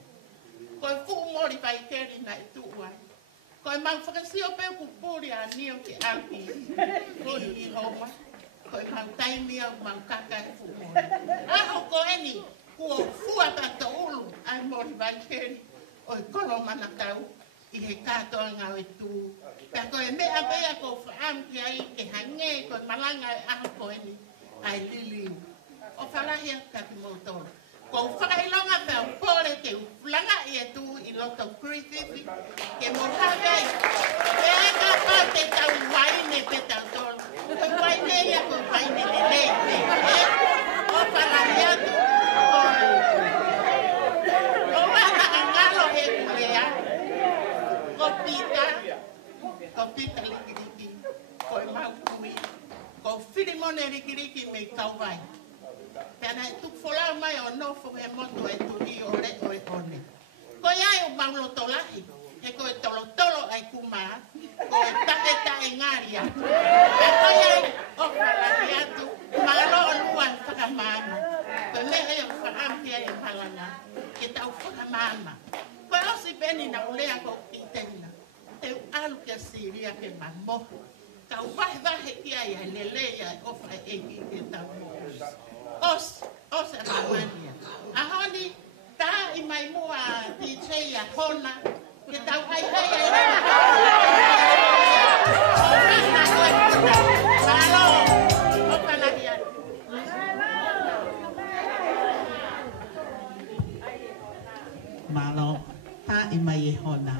Koe fu mori vai keri na e tu uai. Koe mau whakasio pe kupuri a nio ki aki, koni I homa. Koe mau taimi au mau kaka e fu mori. Aho koeni, kua fua tato ulu, ai mori vai keri. O I kolo mana tau, I he katoa ngau e tu. Pea koe mea mea ko whaam ki ai ke hange, koe malanga e aho koeni, ai liliu. O whalahia kati motoro. Ko whakailonga pea pore ke ulanga I e tu I loto kurififi, ke mohagai. Pea ka pa te tau waine pe tau tolo. Koe waine ia koe waine lele. O whalahia tu. Ko pita likiriki, ko e mau kui, ko whirimone likiriki me kauwai. Pena e tuk wholau mai o nofo he moto e turi o re o e one. Ko iai o mau lotolahi, e ko e tolo ai kumaa, ko e tateta e ngaria. E ko iai o whalaki atu, malo o lua whakamama. Ko me e o whakampia e malanga, ke tau whakamama. Ko e osi peni na ulea ko I tena. Te alu kia siria ke mamo. Kau wahe ki ai a lelea o whae eki ke tau mo. Os e mamania. A honi, tā I mai mua DJ a hona, ke tau ai ai. Malo, o panaria. Malo, tā I mai e hona.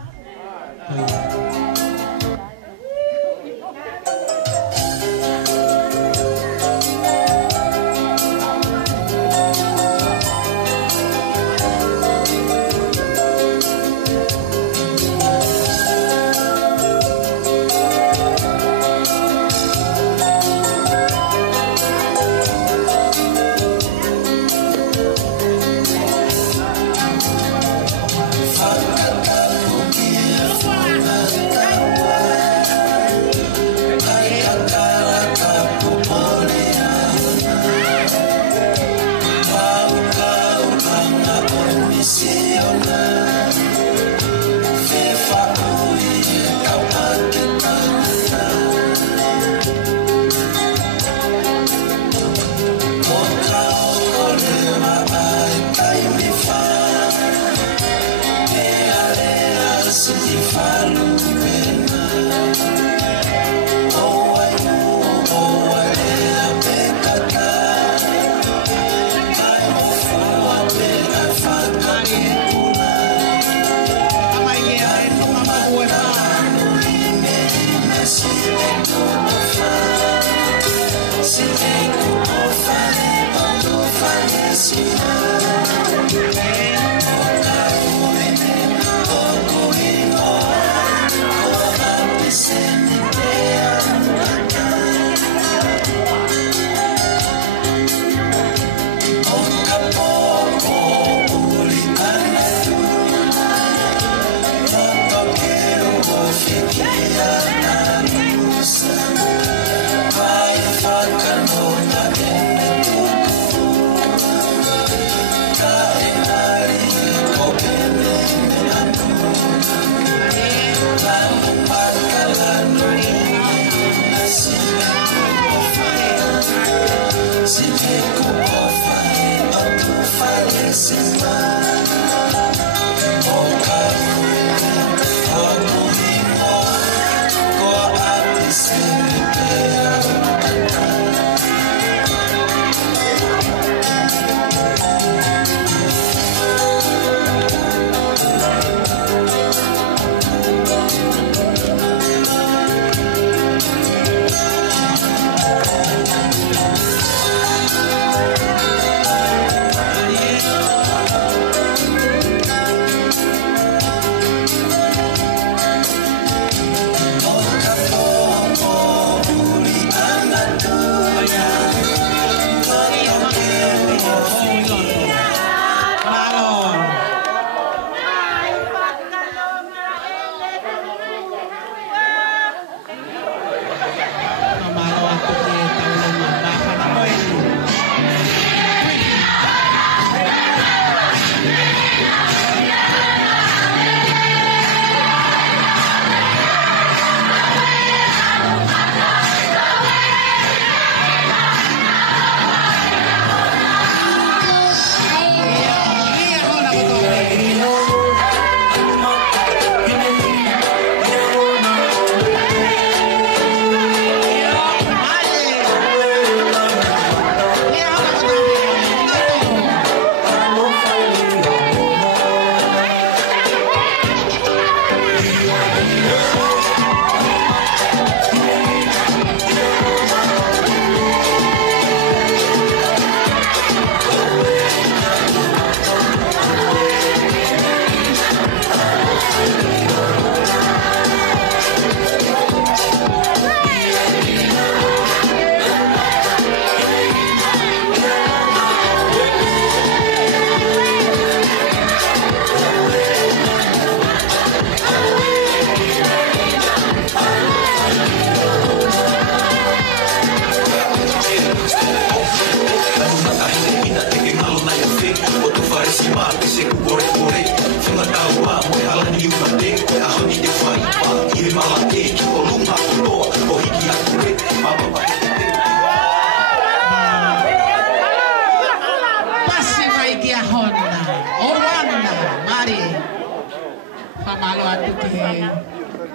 pamalo atu ki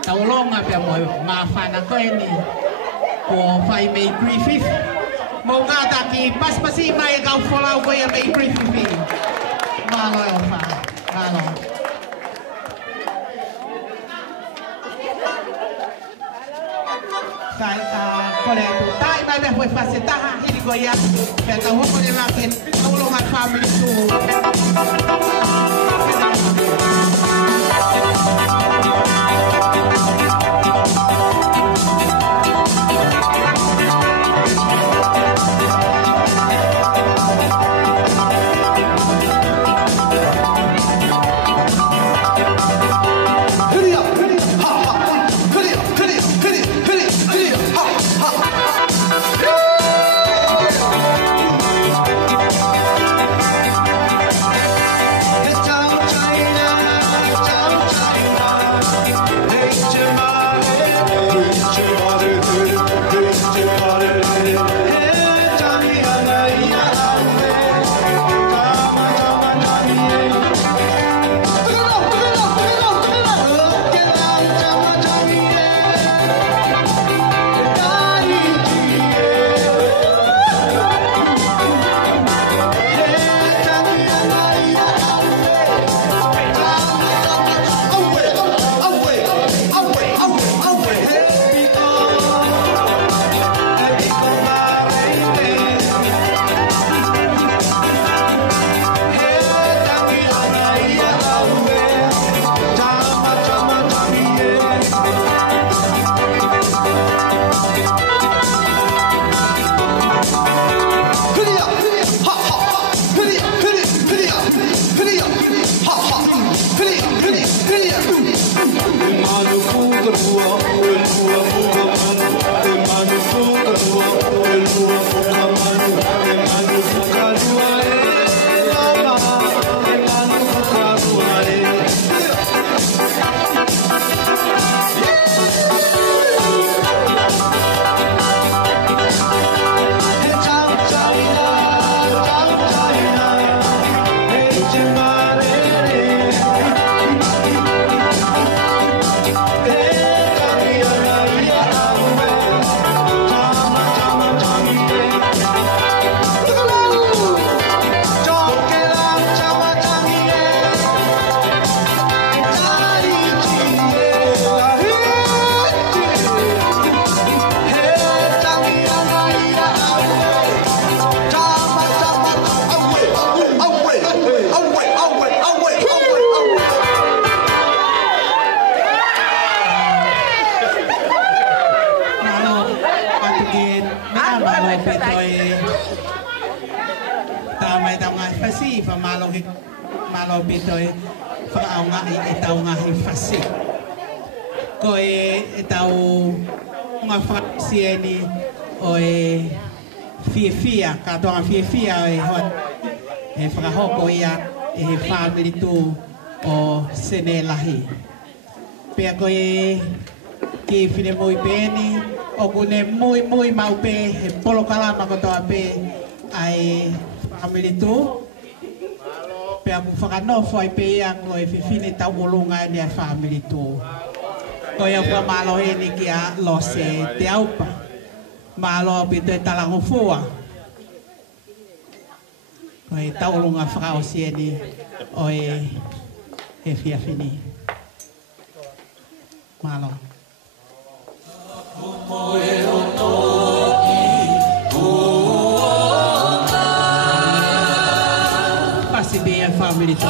taulonga pe mo mafana ko ni ko fai mai briefif mo kata ki pas-pasi mai kau follow ko ya mai briefif malo fa malo sai kole tu tai mai be foi faceta hili ko ya pe ta ho ko le makin taulonga family tu malo pitoy fa nga itaw nga hifasi ko itaw nga fasieni o fia ka to nga fia hot fra hoko ya family tu o senelahi pe ko ki fine moi beni o kune moi mau pe polo kalama ko to pe ai family tu pe aku whakano whai pe ang o whiwhine tau olunga ni a family tu. Ko ia wha malo he ni ki a lo se te aupa. Malo pi te talango fua. Ko e tau olunga whakao sie ni o e whiawhini. Malo. Pasi be a family to.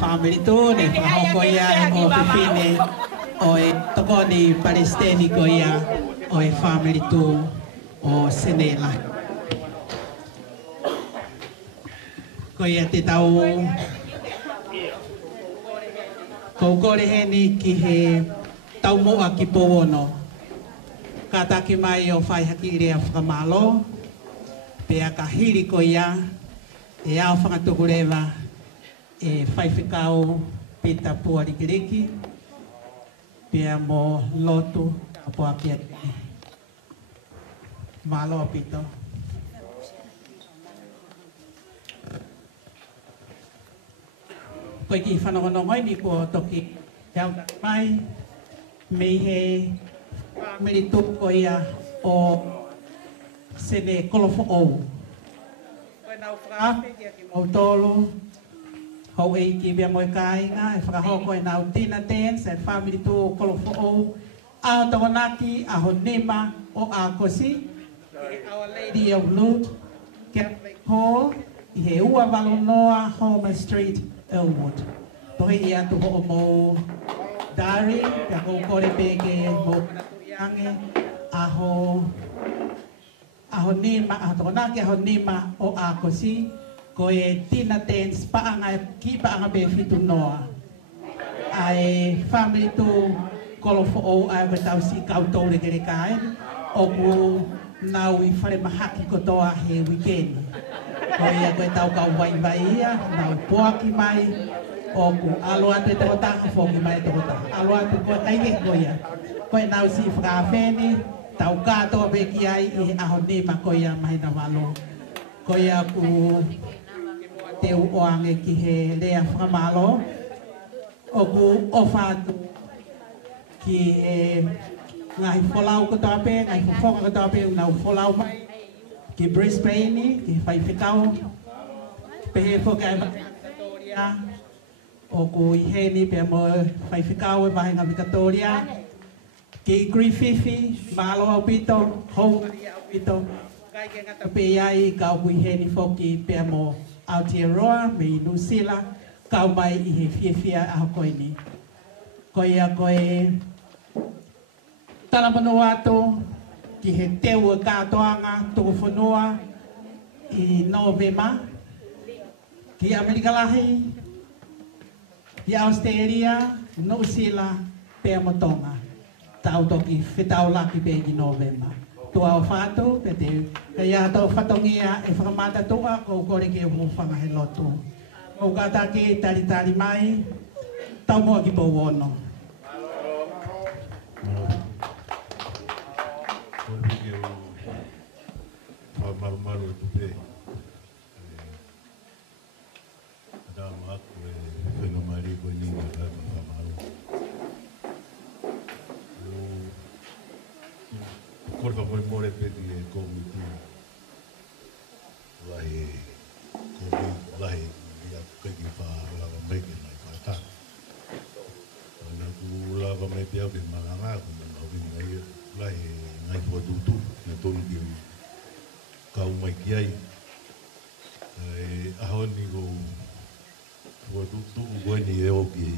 family tu ni hoko ia o fifine o toko ni Palestini ko ia o family tu o Senela. Ko ia te tau ko kore he ni ki he tau moa ki powono. Ka taki mai o whai haki rea whakamalo. Pea ka hiri ko ia e au whangatuku rewa e whaiwhikau pita pua rikiriki. Pea mo lotu a pua kia malo pito. Koe ki whanongonongoi ni ko toki heau mai me he meritu ko ia o sene kolofo ou. Koe nau whakape kia ki mautolo hau e ki bia moe kāinga e whakahoko e nau tina ten se family tu kolofo ou a tawanaki a honema o a kosi Our Lady of Loot Catholic Hall i he ua walonoa Homer Street Elwood. Tohi i atu ho mo dari, pia kou kore peke mo iange, aho nima, aho tokonaki aho nima o akosi, ko e tina tens paanga, ki paanga be fitu noa. Ai family tu kolofo o ai ko tau si kautou le kere kai, o ku nau i whare mahaki kotoa he weekend. Ko ia koe tau kau vai ia, nau poaki mai, o ku alo atu e toko taka whoki mai e toko taka. Alo atu koe taike koe ia. Koe nau si whakawheni, tau kātoa beki ai i aho nima koe ia mai na walo. Koe ia ku te uoange ki he rea whakamalo. O ku ofatu ki he ngai wholau kotoa pe, ngai whonga kotoa pe, nau wholau mai. Ki Brisbane, ki whaiwhikau, pehe whokai Victoria, o ku iheni pe mo whaiwhikau e wahenga Victoria, ki Griffithy, malo au pito, hou au pito, kai ke ngata pe ai, kau ku iheni whoki pe mo Aotearoa, me Nusila, kau mai i he whiawhia aho koe ni. Koe a koe, talamano ato, ki he teua kātoanga toko whanua i Novema, ki Amerika Lahi, ki Australia, New Zealand, Pea Motonga. Tau toki whetau laki pe ki Novema. Tua o whātou, pe te ia tau whatongia e whakamata toa, kou kore ki e whanga he lotu. Kou kātake tari mai, tau mua ki Powono. Maru tu pe. Ada mak fenomari ko ni ngata maru. Korfa mo more pe di ko mitu. Lahi ya ke ki fa la me ke mai fa ta. Na ku la va me pia ke maganga ko na vi ngai lahi ngai po tu na to ni kau mai ki ai aho ni go tu ni e o ki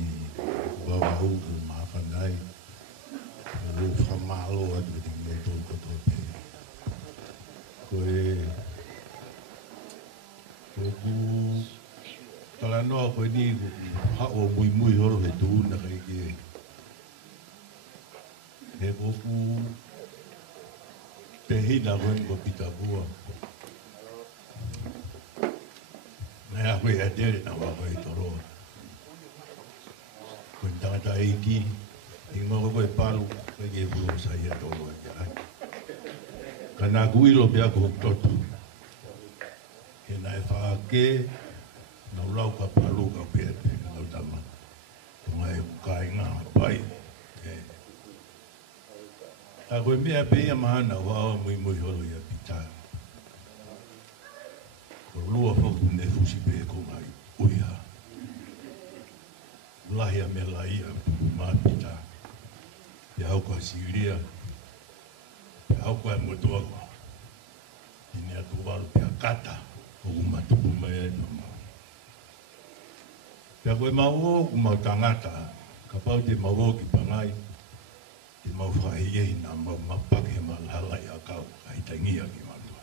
wa hu ma fa nai lu fa ma lo a tu ti me to ko to pe ko ku kala no ko ni ha o muy horo he tu na kai ki he ko ku te hina wen ko pita bua. Nea koe a dere na wako e toro. Koe tangata eiki, i ngoko koe palu, koe ke puro sa ia toro e te ai. Ka nā kuilo pia ko totu. He nā e whaake, nā ulau ka palu ka pia te ngau tama. Ko ngai kai ngā pai. A koe mea pia mahana wao mui holo ia pita. Ko lua whaku ne fusi pe ko ngai uiha. Lahia me laia puku maa pita. Pe au koa siria. Pe au koa motua koa. Ine atu waru pe a kata. O umatuku mai e no mau. Pe Pea koe mau ku mau tangata, ka pau te mau ki pangai, te mau whaiei na mau mapake ma lalai a kau, ka hitangia ki matua.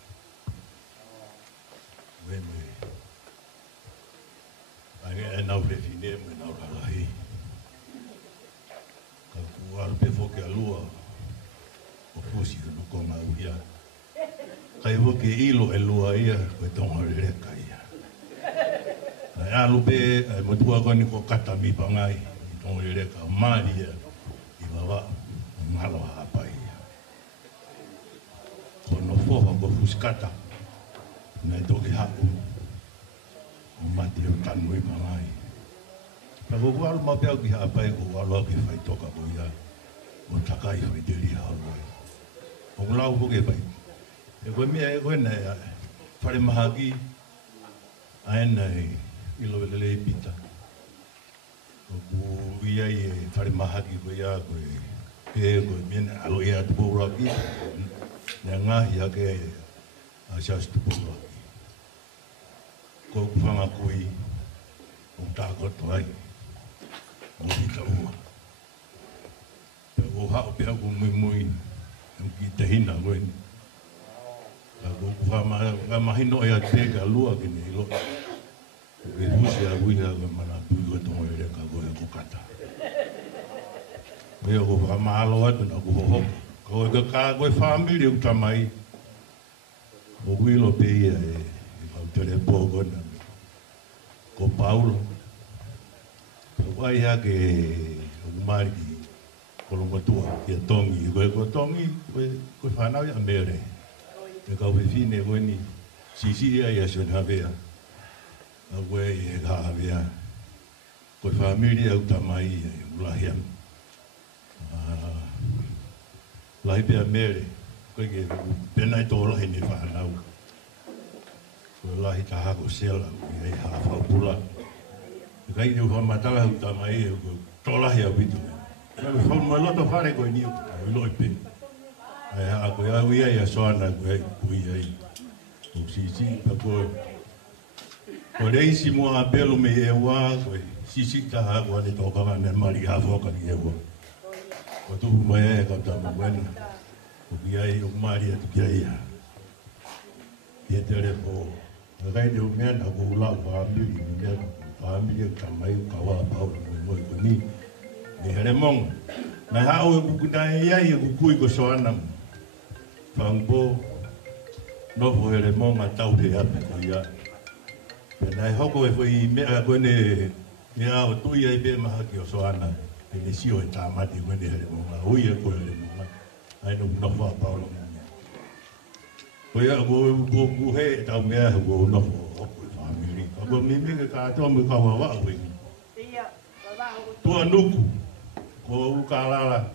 Ue me, ange e nau rewhine me nau lalai. Ka ku aru pe foke alua, o fusi unu konga uia. Kai woke ilo e lua ia, koe tonga rereka ia. Ai alu pe, ai motua koni ko kata mi pangai, i tonga rereka, maari ia, i wawa, ngalo hapa ia. Kono foha ko fuskata, nai toki haku, o mati o tanu i pangai. Ka ko alu mapea ki hapa i, ko alu aki whai toka ko ia, o takai whai diri haloi. O nglau hoke whai. E koe mea e koe nei whare mahaki ae nei ilo ele i pita. O ku ia i e whare mahaki koe ia koe koe mena alo ia tupuraki. Nea ngahi ake a sias tupuraki. Ko ku whanga koe o tākoto ai. O hita ua. O hao pia ku mui mui. O ki te hina koe ni. Ka mahino e a te ka lua ki ni lo. E husi a uiha ka mana tui ko tongo e reka koe ko kata. Ea ko whakamahalo atu na ko hohoka. Ko e ka koe whamiri u tamai. O huilo pe ia e kau tere pōkona. Ko Paulo. Ko wai hake o kumari ki kolongotua ki a tongi. Ko tongi koe whanau ia mere. E kau whiwhine koe ni sisi ia ia son hawea. A koe e ka hawea. Koe whamiri au tamai ia i ulahiam. Lahi pia mere. Koe ke penai tō lahi ni whanau. Koe lahi tahako sela i e hawhau pula. E kai ni whamatala au tamai ia koe tō lahi au vitu. Koe whaunuma loto whare koe ni au loi pe. Ai ha ko ia ia ia soana ko kui ai. O sisi pa ko. Ko reisi mo a belo me e wa ko sisi ta ha ko ni to ka na mari ha fo ka ni e wa. Ko tu me ka ta mo bueno. Ko ia i o mari tu ia ia. Ia te re po. Rai de o me na ko la va mi ni va mi ka mai ka wa pa o mo ko ni. Ni here mong. Na ha o ku na ia ia ku kui ko soana. Whangpo, noho here monga tau te ape ko ia. Pena e hoko e whai mea koene mea o tui ai pe maha ki o soana. E ne sio e tāmati koene here monga. Ui e koe here monga. Ai no noho a paula monga. Ko ia ko he e tau mea ko noho hoko e whamiri. Ko mimike ka atoa me kawa wa koe ni. Tua nuku. Ko ukalala.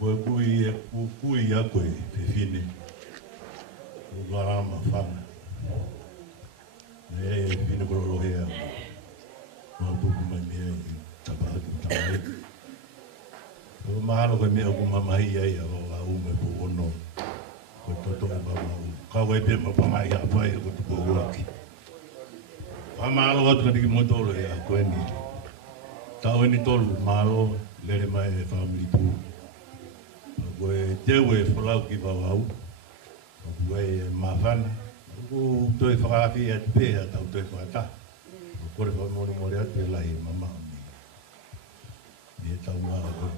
Koe kui a koe whiwhine. O garama whanga. E whiwhine kororo hea. Mā tuku mai mea i tapahaki tamai. O mahalo koe mea ku mamahi ai a o ume po ono. Koe toto e mamau. Kawa e pe mapangai a pai e ko tupo uraki. Whamalo atu ka tiki motolo e a koe ni. Tau e ni tolu malo lere mai e whamiri tū. Koe tewe whalau ki wawau. Koe mawhana. Koe toi whakawhi atu pēha tau toi whakata. Kore whamori mori atu e lai mama. Ni e tau maa koe.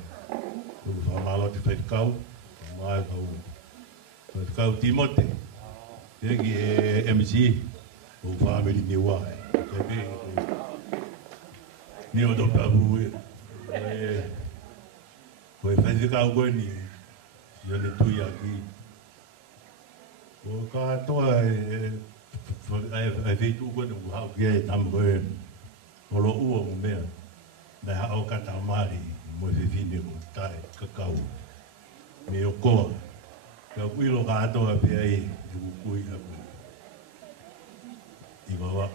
Koe whamalo te whaikau. Maa e kau. Whaikau Timote. Tegi e MC. O whamiri ni wae. Koe pē. Ni o toka hui. Koe whaikau koe ni. Ia le tui aki. O ka toa e veitu koe ni hau ki e tamu koe olo ua o mea. Nei hao kata mari mo e whiwhine o tae kakau. Me o koa. Ka kuilo ka atoa pe ai e kukui haku. I wawa.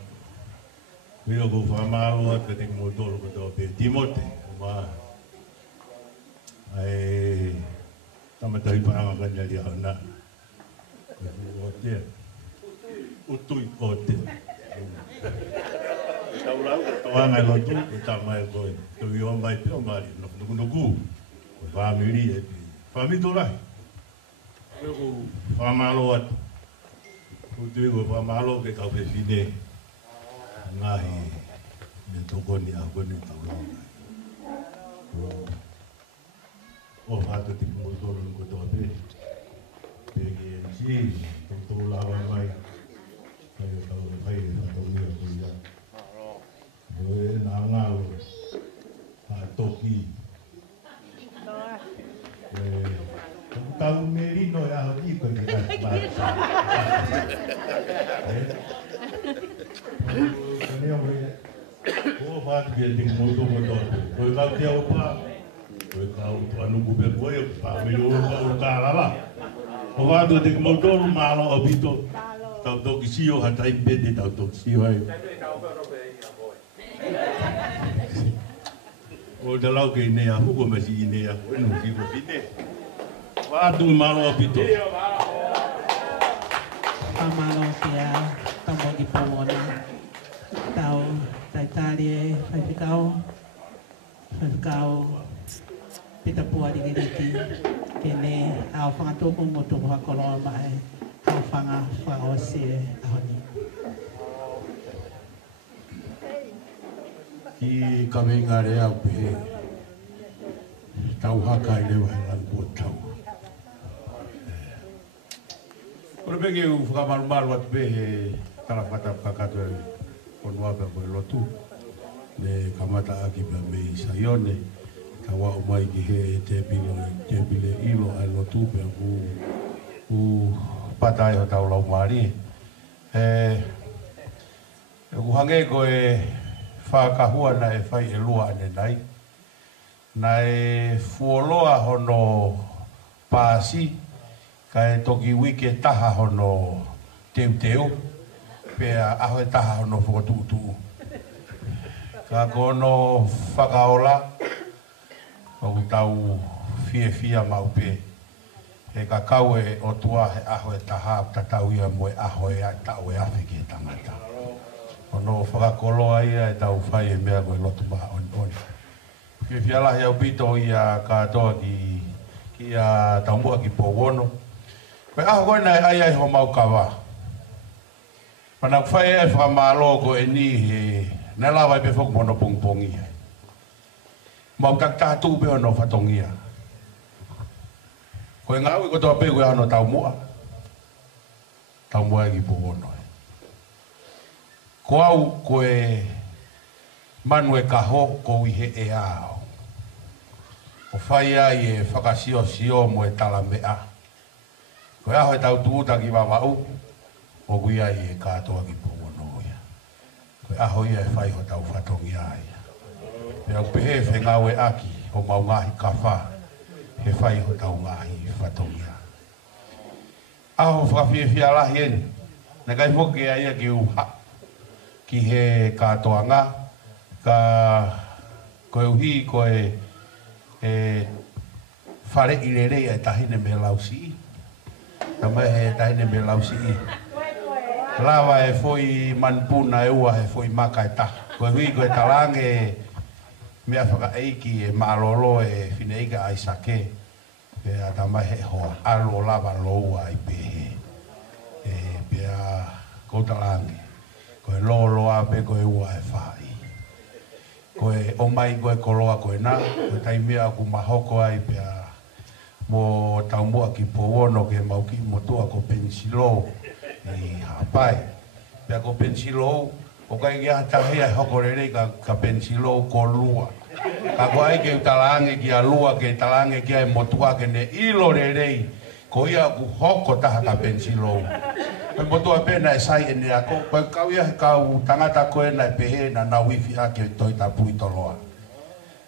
Kuilo ko whamaro atu te mo tolo ko toa pe Timote. O maa. Ai... Tamatai paanga kanya li hana. O te. Utui o te. Taulau ka tawanga lotu e tamai koe. Tau iwa mai pio mari no nuku. Family e family torai. Ko famalo at. Ko tuigo famalo ke kau pe fine. Ngahi me toko ni a kone taulau. O fato tipo mo tolo no ko pe. Pe ke si to lawa mai. Kai tau kai tau ni ko ya. Nangalo toki tahu merino ya hati kau kita ini yang oh fat dia ting moto kau kau dia apa kau anu gubernur kau family kau kalala kau fat dia ting moto malo abito tahu toki sio hatai bede tahu toki sio ay o dalau ke ne a hugo ma si ne a no ki ko fine wa tu malo apito Pamalo kia tamo di pomona tau taitarie fai pita pua di diki kene au fanga tupu moto ha kolo mai au fanga osie ahoni ki kaminga re au pe tau haka i lewa he lan kua tau ore penge u whakamarumaru atu pe he tarawhata whakato e konua pe koe lotu le kamata aki pe me i saione ka wau mai ki he te pile ilo ai lotu pe u patai ho tau lau maari u hange koe whakahua na e whai e lua ane nai. Na e fuoloa hono pāsi, ka e toki wike taha hono teu, pea aho e taha hono whakatuutu. Ka kono whakaola, au tau fia maupe, he ka kau e o tua he aho e taha, tatau ia moe aho e tau e awhi ke tangata. Ono whakakoloa ia e tau whai e mea koe lotu maha oni. Ki whialahi au pito ia katoa ki a taumua ki Pōwono. Koe aho koe nai ai ho mau kawa. Pana whai e whakamalo ko e ni he nelawa i pe whok mono pongpongi hai. Mau taktatu pe ono whatongia. Koe ngau i kotoa pe koe ano taumua. Taumua ki Pōwono. Ko au koe manu e kaho ko i he e ao. O whai ai e whakasio mo e tala mea. Koe aho e tau tuuta ki wawau, o kui ai e katoa ki Pōwono ia. Koe aho ia e whai ho tau whatongi ai. Pea upehe whengau e aki o mau ngahi ka wha, he whai ho tau ngahi whatongi ai. Aho whakawhie whialahi eni, na kai whoke ai ki uha. Ki he katoa ngā, ka koe uhi koe e whare i rerei e tahine me lausi. Ta mai he tahine me lausi. Lawa e foi manpuna e ua he foi maka e taha. Koe hui koe talange mea whaka eiki e maalolo e whineika ai sake. Pea ta mai he hoa alo lava loua i pehe. Pea koutalange. Koe lolo a pe koe ua e whai. Koe o mai koe koloa koe nā. Koe taimea ku mahoko ai pea mo taumua ki Pōwono ke mauki motua ko pensilo. I hapai. Pea ko pensilo. O kai ki atahi ai hoko rerei ka pensilo ko lua. Ka koe ai ke utalange ki a lua ke talange ki ai motua ke ne ilo rerei. Ko ia ku hoko taha ka pensilo. Koe motua pena e sai ene ako, koe kau ia he kau tangata koe na e pehe na na wifi ake toi tapui toloa.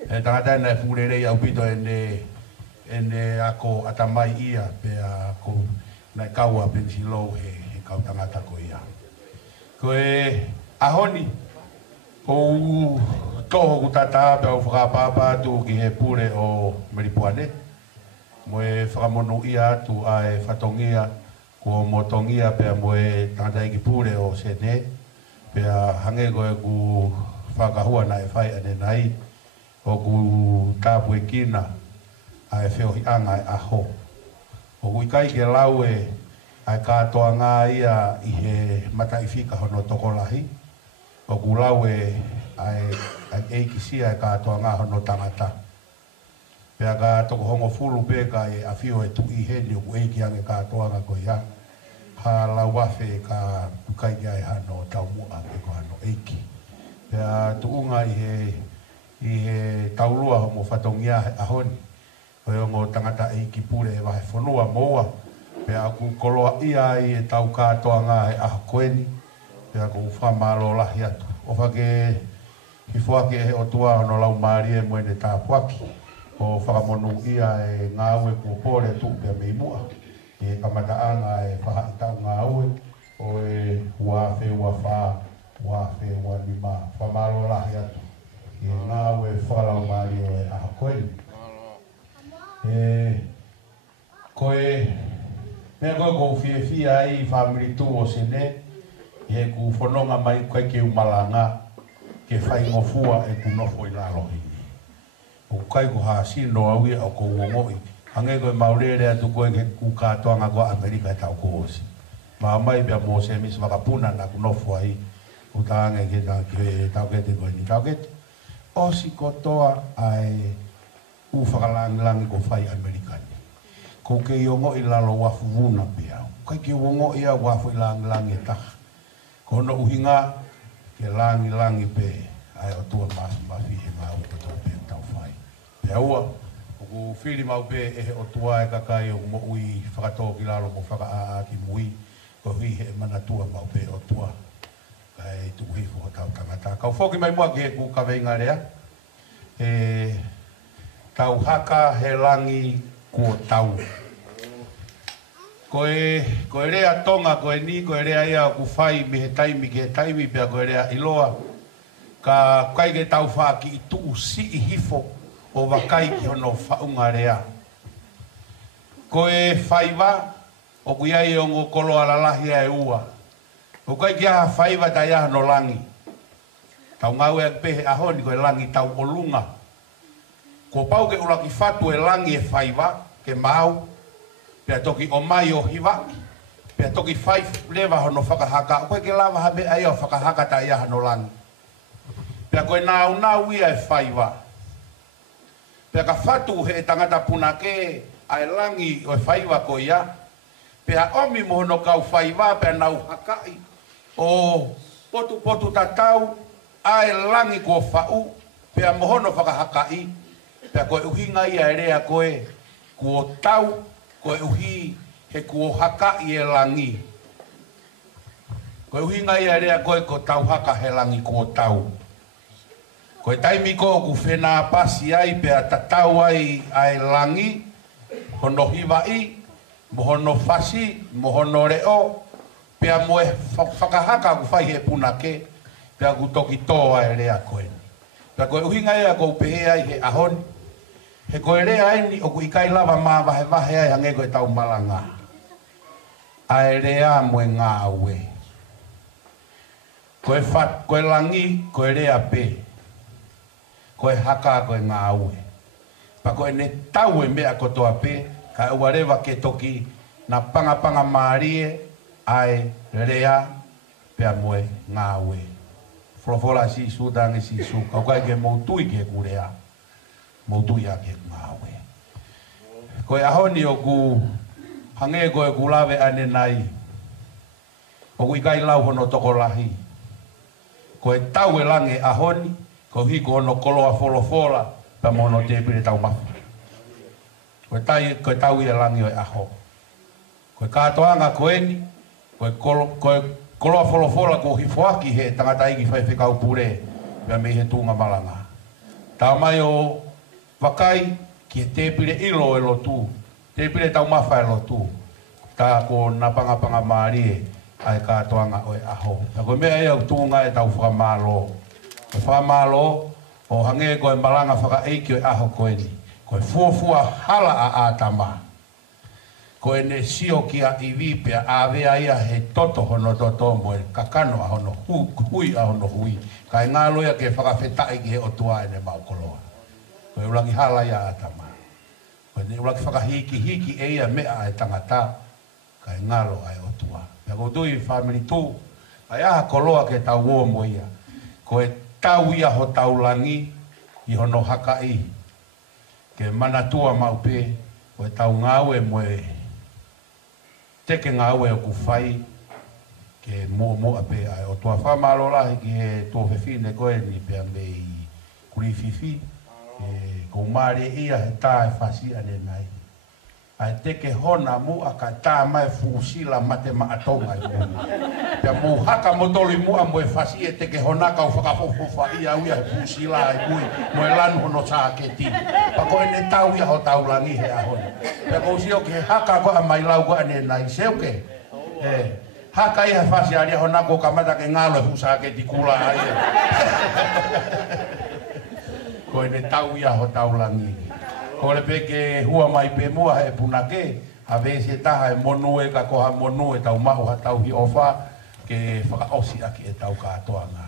E tangata ena e furerei au pito ene ako atamai ia pe ako na e kau a pensilo he kau tangata koe ia. Koe ahoni, kou toho ku tata pe au whakapapa tu ki he pure o Meripuane. Moe whakamono ia tu a e whatongia ko motongia pe moe tangata ki pure o sene Pea hange koe ku whakahua na e whai ane nai. O ku tāpu e kina a e whio hi anga e aho. O ku ikai ke lau e ai katoa ngā ia i he mata i whika hono tokolahi. O ku lau e ai eikisia e katoa ngā hono tangata. Pea ka toko hongo fulu peka e a whio e tu i heni o ku eiki ange katoa ngā koe ia. Ha lau wafe ka ukai kia e hano tau mua e ko hano eiki. Pea tuunga i he taulua homo whatongia he ahoni. Koe o ngō tangata eiki pure e wahe whanua moa. Pea aku koloa ia i e tau katoa ngā he aho koeni. Pea ku whamalo lahi atu. O whake hifuake he o tua hono lau maari e mwene tā puaki. O whakamonu ia e ngā ue kua pōre tu pia mei mua. E kamataanga e whahai tau ngā ue. O e uafe ua wha, uafe ua lima. Whamalo lahi atu. E ngā ue whalau maari o e aho koeni. Koe, mea koe kou whiewhia i whamiri tū o sene, e ku whanonga mai koe ke umalanga, ke whai ngofua e ku nofo i lalohi. O kai ku haasino au ia o kou ngoi, hange koe maurere atu koe ke ku katoanga koa Amerika e tau ko osi. Maa mai bea mō se misi wakapuna na ku nofo ai, ku taange ke tau kete koe ni tau kete. Osi kotoa ai u whakalangilangi ko whai Amerikani. Ko ke iongo i lalo wafu vuna pia. Kai ke iongo ia wafu i langilangi e taha. Ko no uhinga ke langilangi pe ai o tua mafi he ngā ukoto pe tau whai. Pea ua, o ku whiri mau pe e he o tua e kakai o mo ui whakatoa ki lalo mo whaka ki mui. Ko hui he manatua mau pe o tua. Kai tu hifo o tau tangata. Kau whoki mai mua ki he ku kaweinga rea. Tau haka he langi kua tau. Koe rea tonga, koe ni, koe rea ia ku whai mi he taimi ki he taimi pia koe rea iloa. Ka kai ke tau wha ki i tuu si i hifo o wakai ki hono whaunga rea. Koe whaiwa o kuiai o ngō kolo alalahi e ua. O kai ki aha whaiwa tai aha no langi. Tau ngau e pehe ahoni koe langi tau olunga. Ko pau ke ulaki whatu e langi e whaiwa, ke mau, pia toki o mai o hiwaki, pia toki whai lewa hono whakahaka, koe ke lawa habe ai o whakahaka ta ia hano langi. Pia koe nau ia e whaiwa. Pia ka whatu he tangata puna ke ai langi o e whaiwa ko ia, pia omi mohono kau whaiwa, pia nau hakai, o potu tatau, ai langi ko whau, pia mohono whakahakai, pea koe uhinga ia e rea koe kuo tau, koe uhi he kuo haka i e langi. Koe uhinga ia e rea koe ko tau haka he langi kuo tau. Koe taimi ko ku whena pasi ai pea tatau ai ai langi, hono hiwai, mohono fasi, mohono reo, pea moe whakahaka ku whai he punake, pea ku toki toa e rea koe. Pea koe uhinga ia ko pehe ai he ahoni, he koe rea aini o ku ikai lava maa wahe ai hange koe tau malanga. Ai rea moe ngā ue. Koe langi, koe rea pe. Koe haka koe ngā ue. Pa koe ne tau e mea kotoa pe, ka ua rewa ke toki na panga maarie ai rea pea moe ngā ue. Frofola si su dangi si su, kau kai ke mautui ke kurea. Mautui a ke ngāwe. Koe ahoni o ku hange koe ku lawe ane nai. O ku ikai lau hono toko lahi. Koe tau e lange ahoni, ko hiko hono koloa folofola, pa mono te pire tau mafu. Koe tau e lange o e aho. Koe katoanga koeni, koe koloa folofola ko hifoaki he tangata iki whai whikau pure, pia me he tunga malanga. Tau mai o wakai ki te pire ilo e lo tu, te pire tau mawha e lo tu, tā ko na panga maari e ai katoanga o e aho. Ta koe mea e au tunga e tau whakamalo. Koe whakamalo o hange koe malanga whaka eiki o e aho koe ni. Koe fuafua hala a ātama. ko ene sio kia iwi pe ave ia he toto hono toto mo kakano hono hui hono hui kai ngalo ia ke whakawhetai ki he o tua ene maukoloa ko e ulangi hala ia atama ko ne ulangi whakahiki e ia mea e tangata kai ngalo ai o tua pia ko tui family tu ai aha koloa ke tau o mo ia ko e tau ia ho taulangi i hono hakai ke manatua maupe ko e tau ngau e moe teke ngau e o kufai ke mo ape ai o tua whamalo lahi ki he tō whewhine koe ni pia me i kuri whiwhi ko maare ia he tā e whasi ane nai ai teke hona mu a ka tā mai fusila mate ma atonga i mo pia mo haka motoli mu a mo e whasi e teke hona ka u whakafofofa ia uia he fusila ai mui mo e lanu hono saa ke ti pako ene tau ia ho taulangi he ahona pia ko usio ke haka ko a mai lau ko ane nai seuke haka ia whasi aria hona ko kamata ke ngalo e fusa ke ti kula ai ko ene tau ia ho taulangi ko le peke hua mai pe mua he punake ave se taha e monu e ka koha monu e tau mahu ha tau hi ofa ke whakaosi aki e tau katoanga.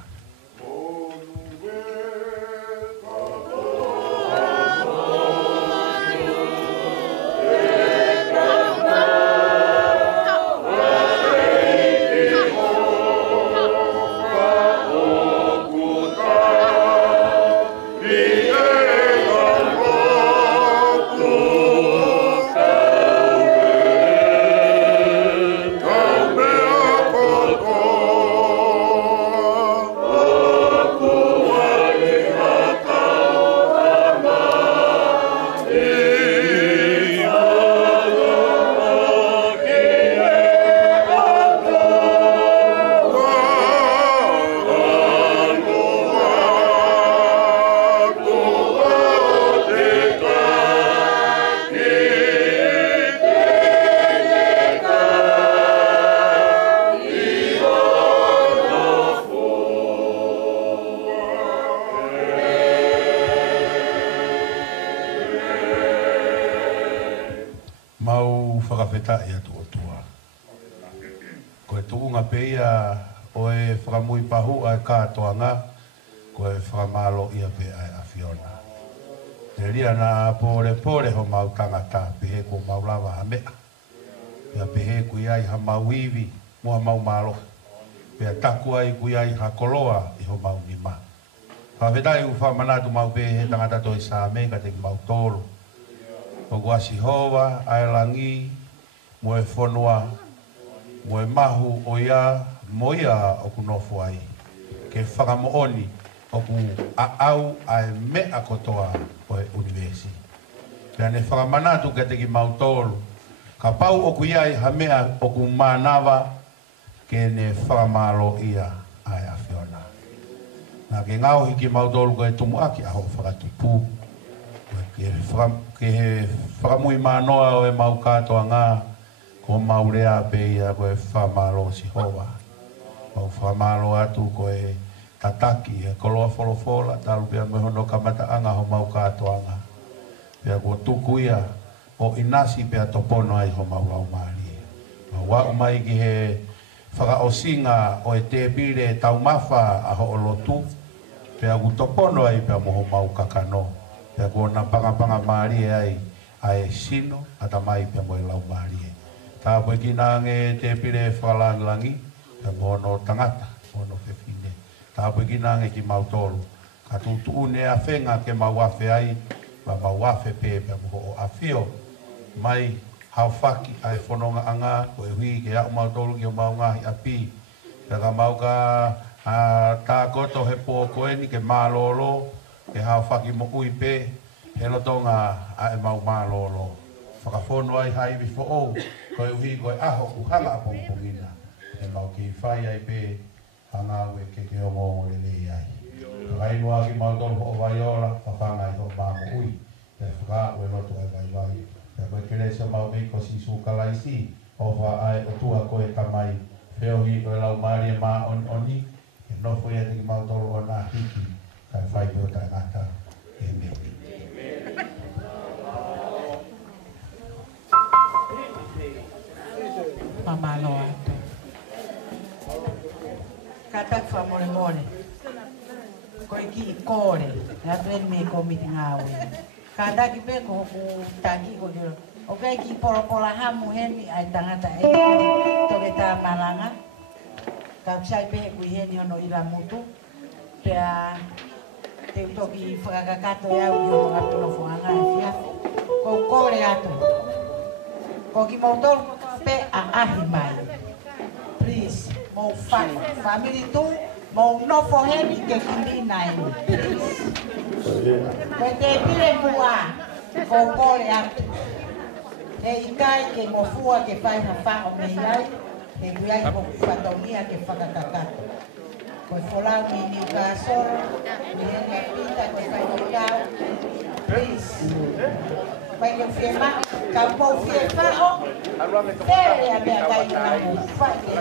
Whakawheta ia tu o tua. Ko e tuunga peia o e whakamui pahu ai kātoanga, ko e whakamalo ia pe ai a Fiona. Te ria na pore ho mau tangata, pehe ko mau lawa ha mea. Pea pehe ku iai ha mau iwi, mua mau malo. Pea taku ai ku iai ha koloa i ho mau nima. Whawheta i uwha manatu mau pehe tangata toi sa me ka te mau tolu. O guasi hoa, ai langi, mo e whonua, mo e mahu o ia, mo ia o ku nofu ai. Ke whakamooni o ku au ai mea kotoa o e universi. Pea ne whakamanatu ke te ki mautolu. Ka pau o ku iai ha mea o ku manawa ke ne whakamalo ia ai a Fiona. Nā ke ngau hiki mautolu ko e tumu aki aho whakatupu. Ke he whakamui manoa o e mau katoa ngā, ko mau rea pe ia ko e whamalo si hoa. Mau whamalo atu ko e tataki, e koloa wholofola, talu pia me hono kamata anga ho mau katoa ngā. Pia ko tuku ia o inasi pia topono ai ho mau lau maari. Mau wau mai ki he whakaosinga o e te pire tau mawha a ho o lotu, pia ku topono ai pia moho mau kakano. Pea kona panga maari ai ai sino ata mai pia mo lau maari. Tā poe ki nānge te pire whakalangi, pia mono tangata, mono whewhine. Tā poe ki nānge ki mautolu. Ka tūtu ne a whenga ke mauafe ai, ma mauafe pe pia moho o awhio. Mai hau whaki ai whanonga anga, ko e hui ke au mautolu ki o maungahi api. Pia ka mauka tā koto he po koeni ke mālolo, e hao whaki mo ui pe, he lotonga a e mau mālolo. Whakafono ai haiwi fo ou, ko e uhi ko e aho uhanga a pongpongina. E mau ki whai ai pe, hanga ue ke o mo lele ai. Kainua ki mau tolu ho vaiola, whawhanga i ho māmo ui, e whaka ue loto ai vai vai. E koe kere se mau mei ko si sukalaisi, o wha ai o tua ko e tamai, whiohi ko e lau maari e mā oni, e nofo ia te ki mau tolu o nā hiki. Kai whai pio tai ngata. Amen. Mamaloa. Katak fa mole mole. Koi ki kore. La tren me komiti ngawe. Kada ki pe ko ku tangi ko dulu. Oke ki poro-poro hamu heni ai tangata e. Toke ta malanga. Kapsai pe ku heni ono ila mutu. Pea te toki whakakato iau i o atu no whanga e fiafi. Ko kore atu. Ko ki mautol pe a ahi mai. Please, mo family tu, mo nofo heni ke kini nai. Please. Ko te pire mua, ko kore atu. E ikai ke mo fua ke whai hawha o me iai, e kuiai ko whatongia ke whakakakato. Ko folau ni ni kasoro, ni heni a pita ko whai hikau. Please. Vai que firma, capô firma, é a minha gaina, vai que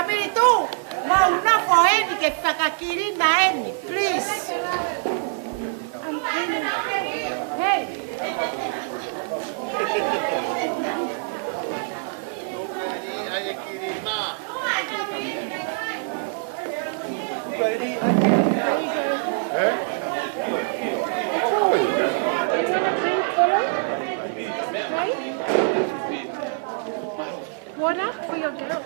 family tu. Mau na ko eni ke whakakiri na eni, please. Hey. Water for your girl.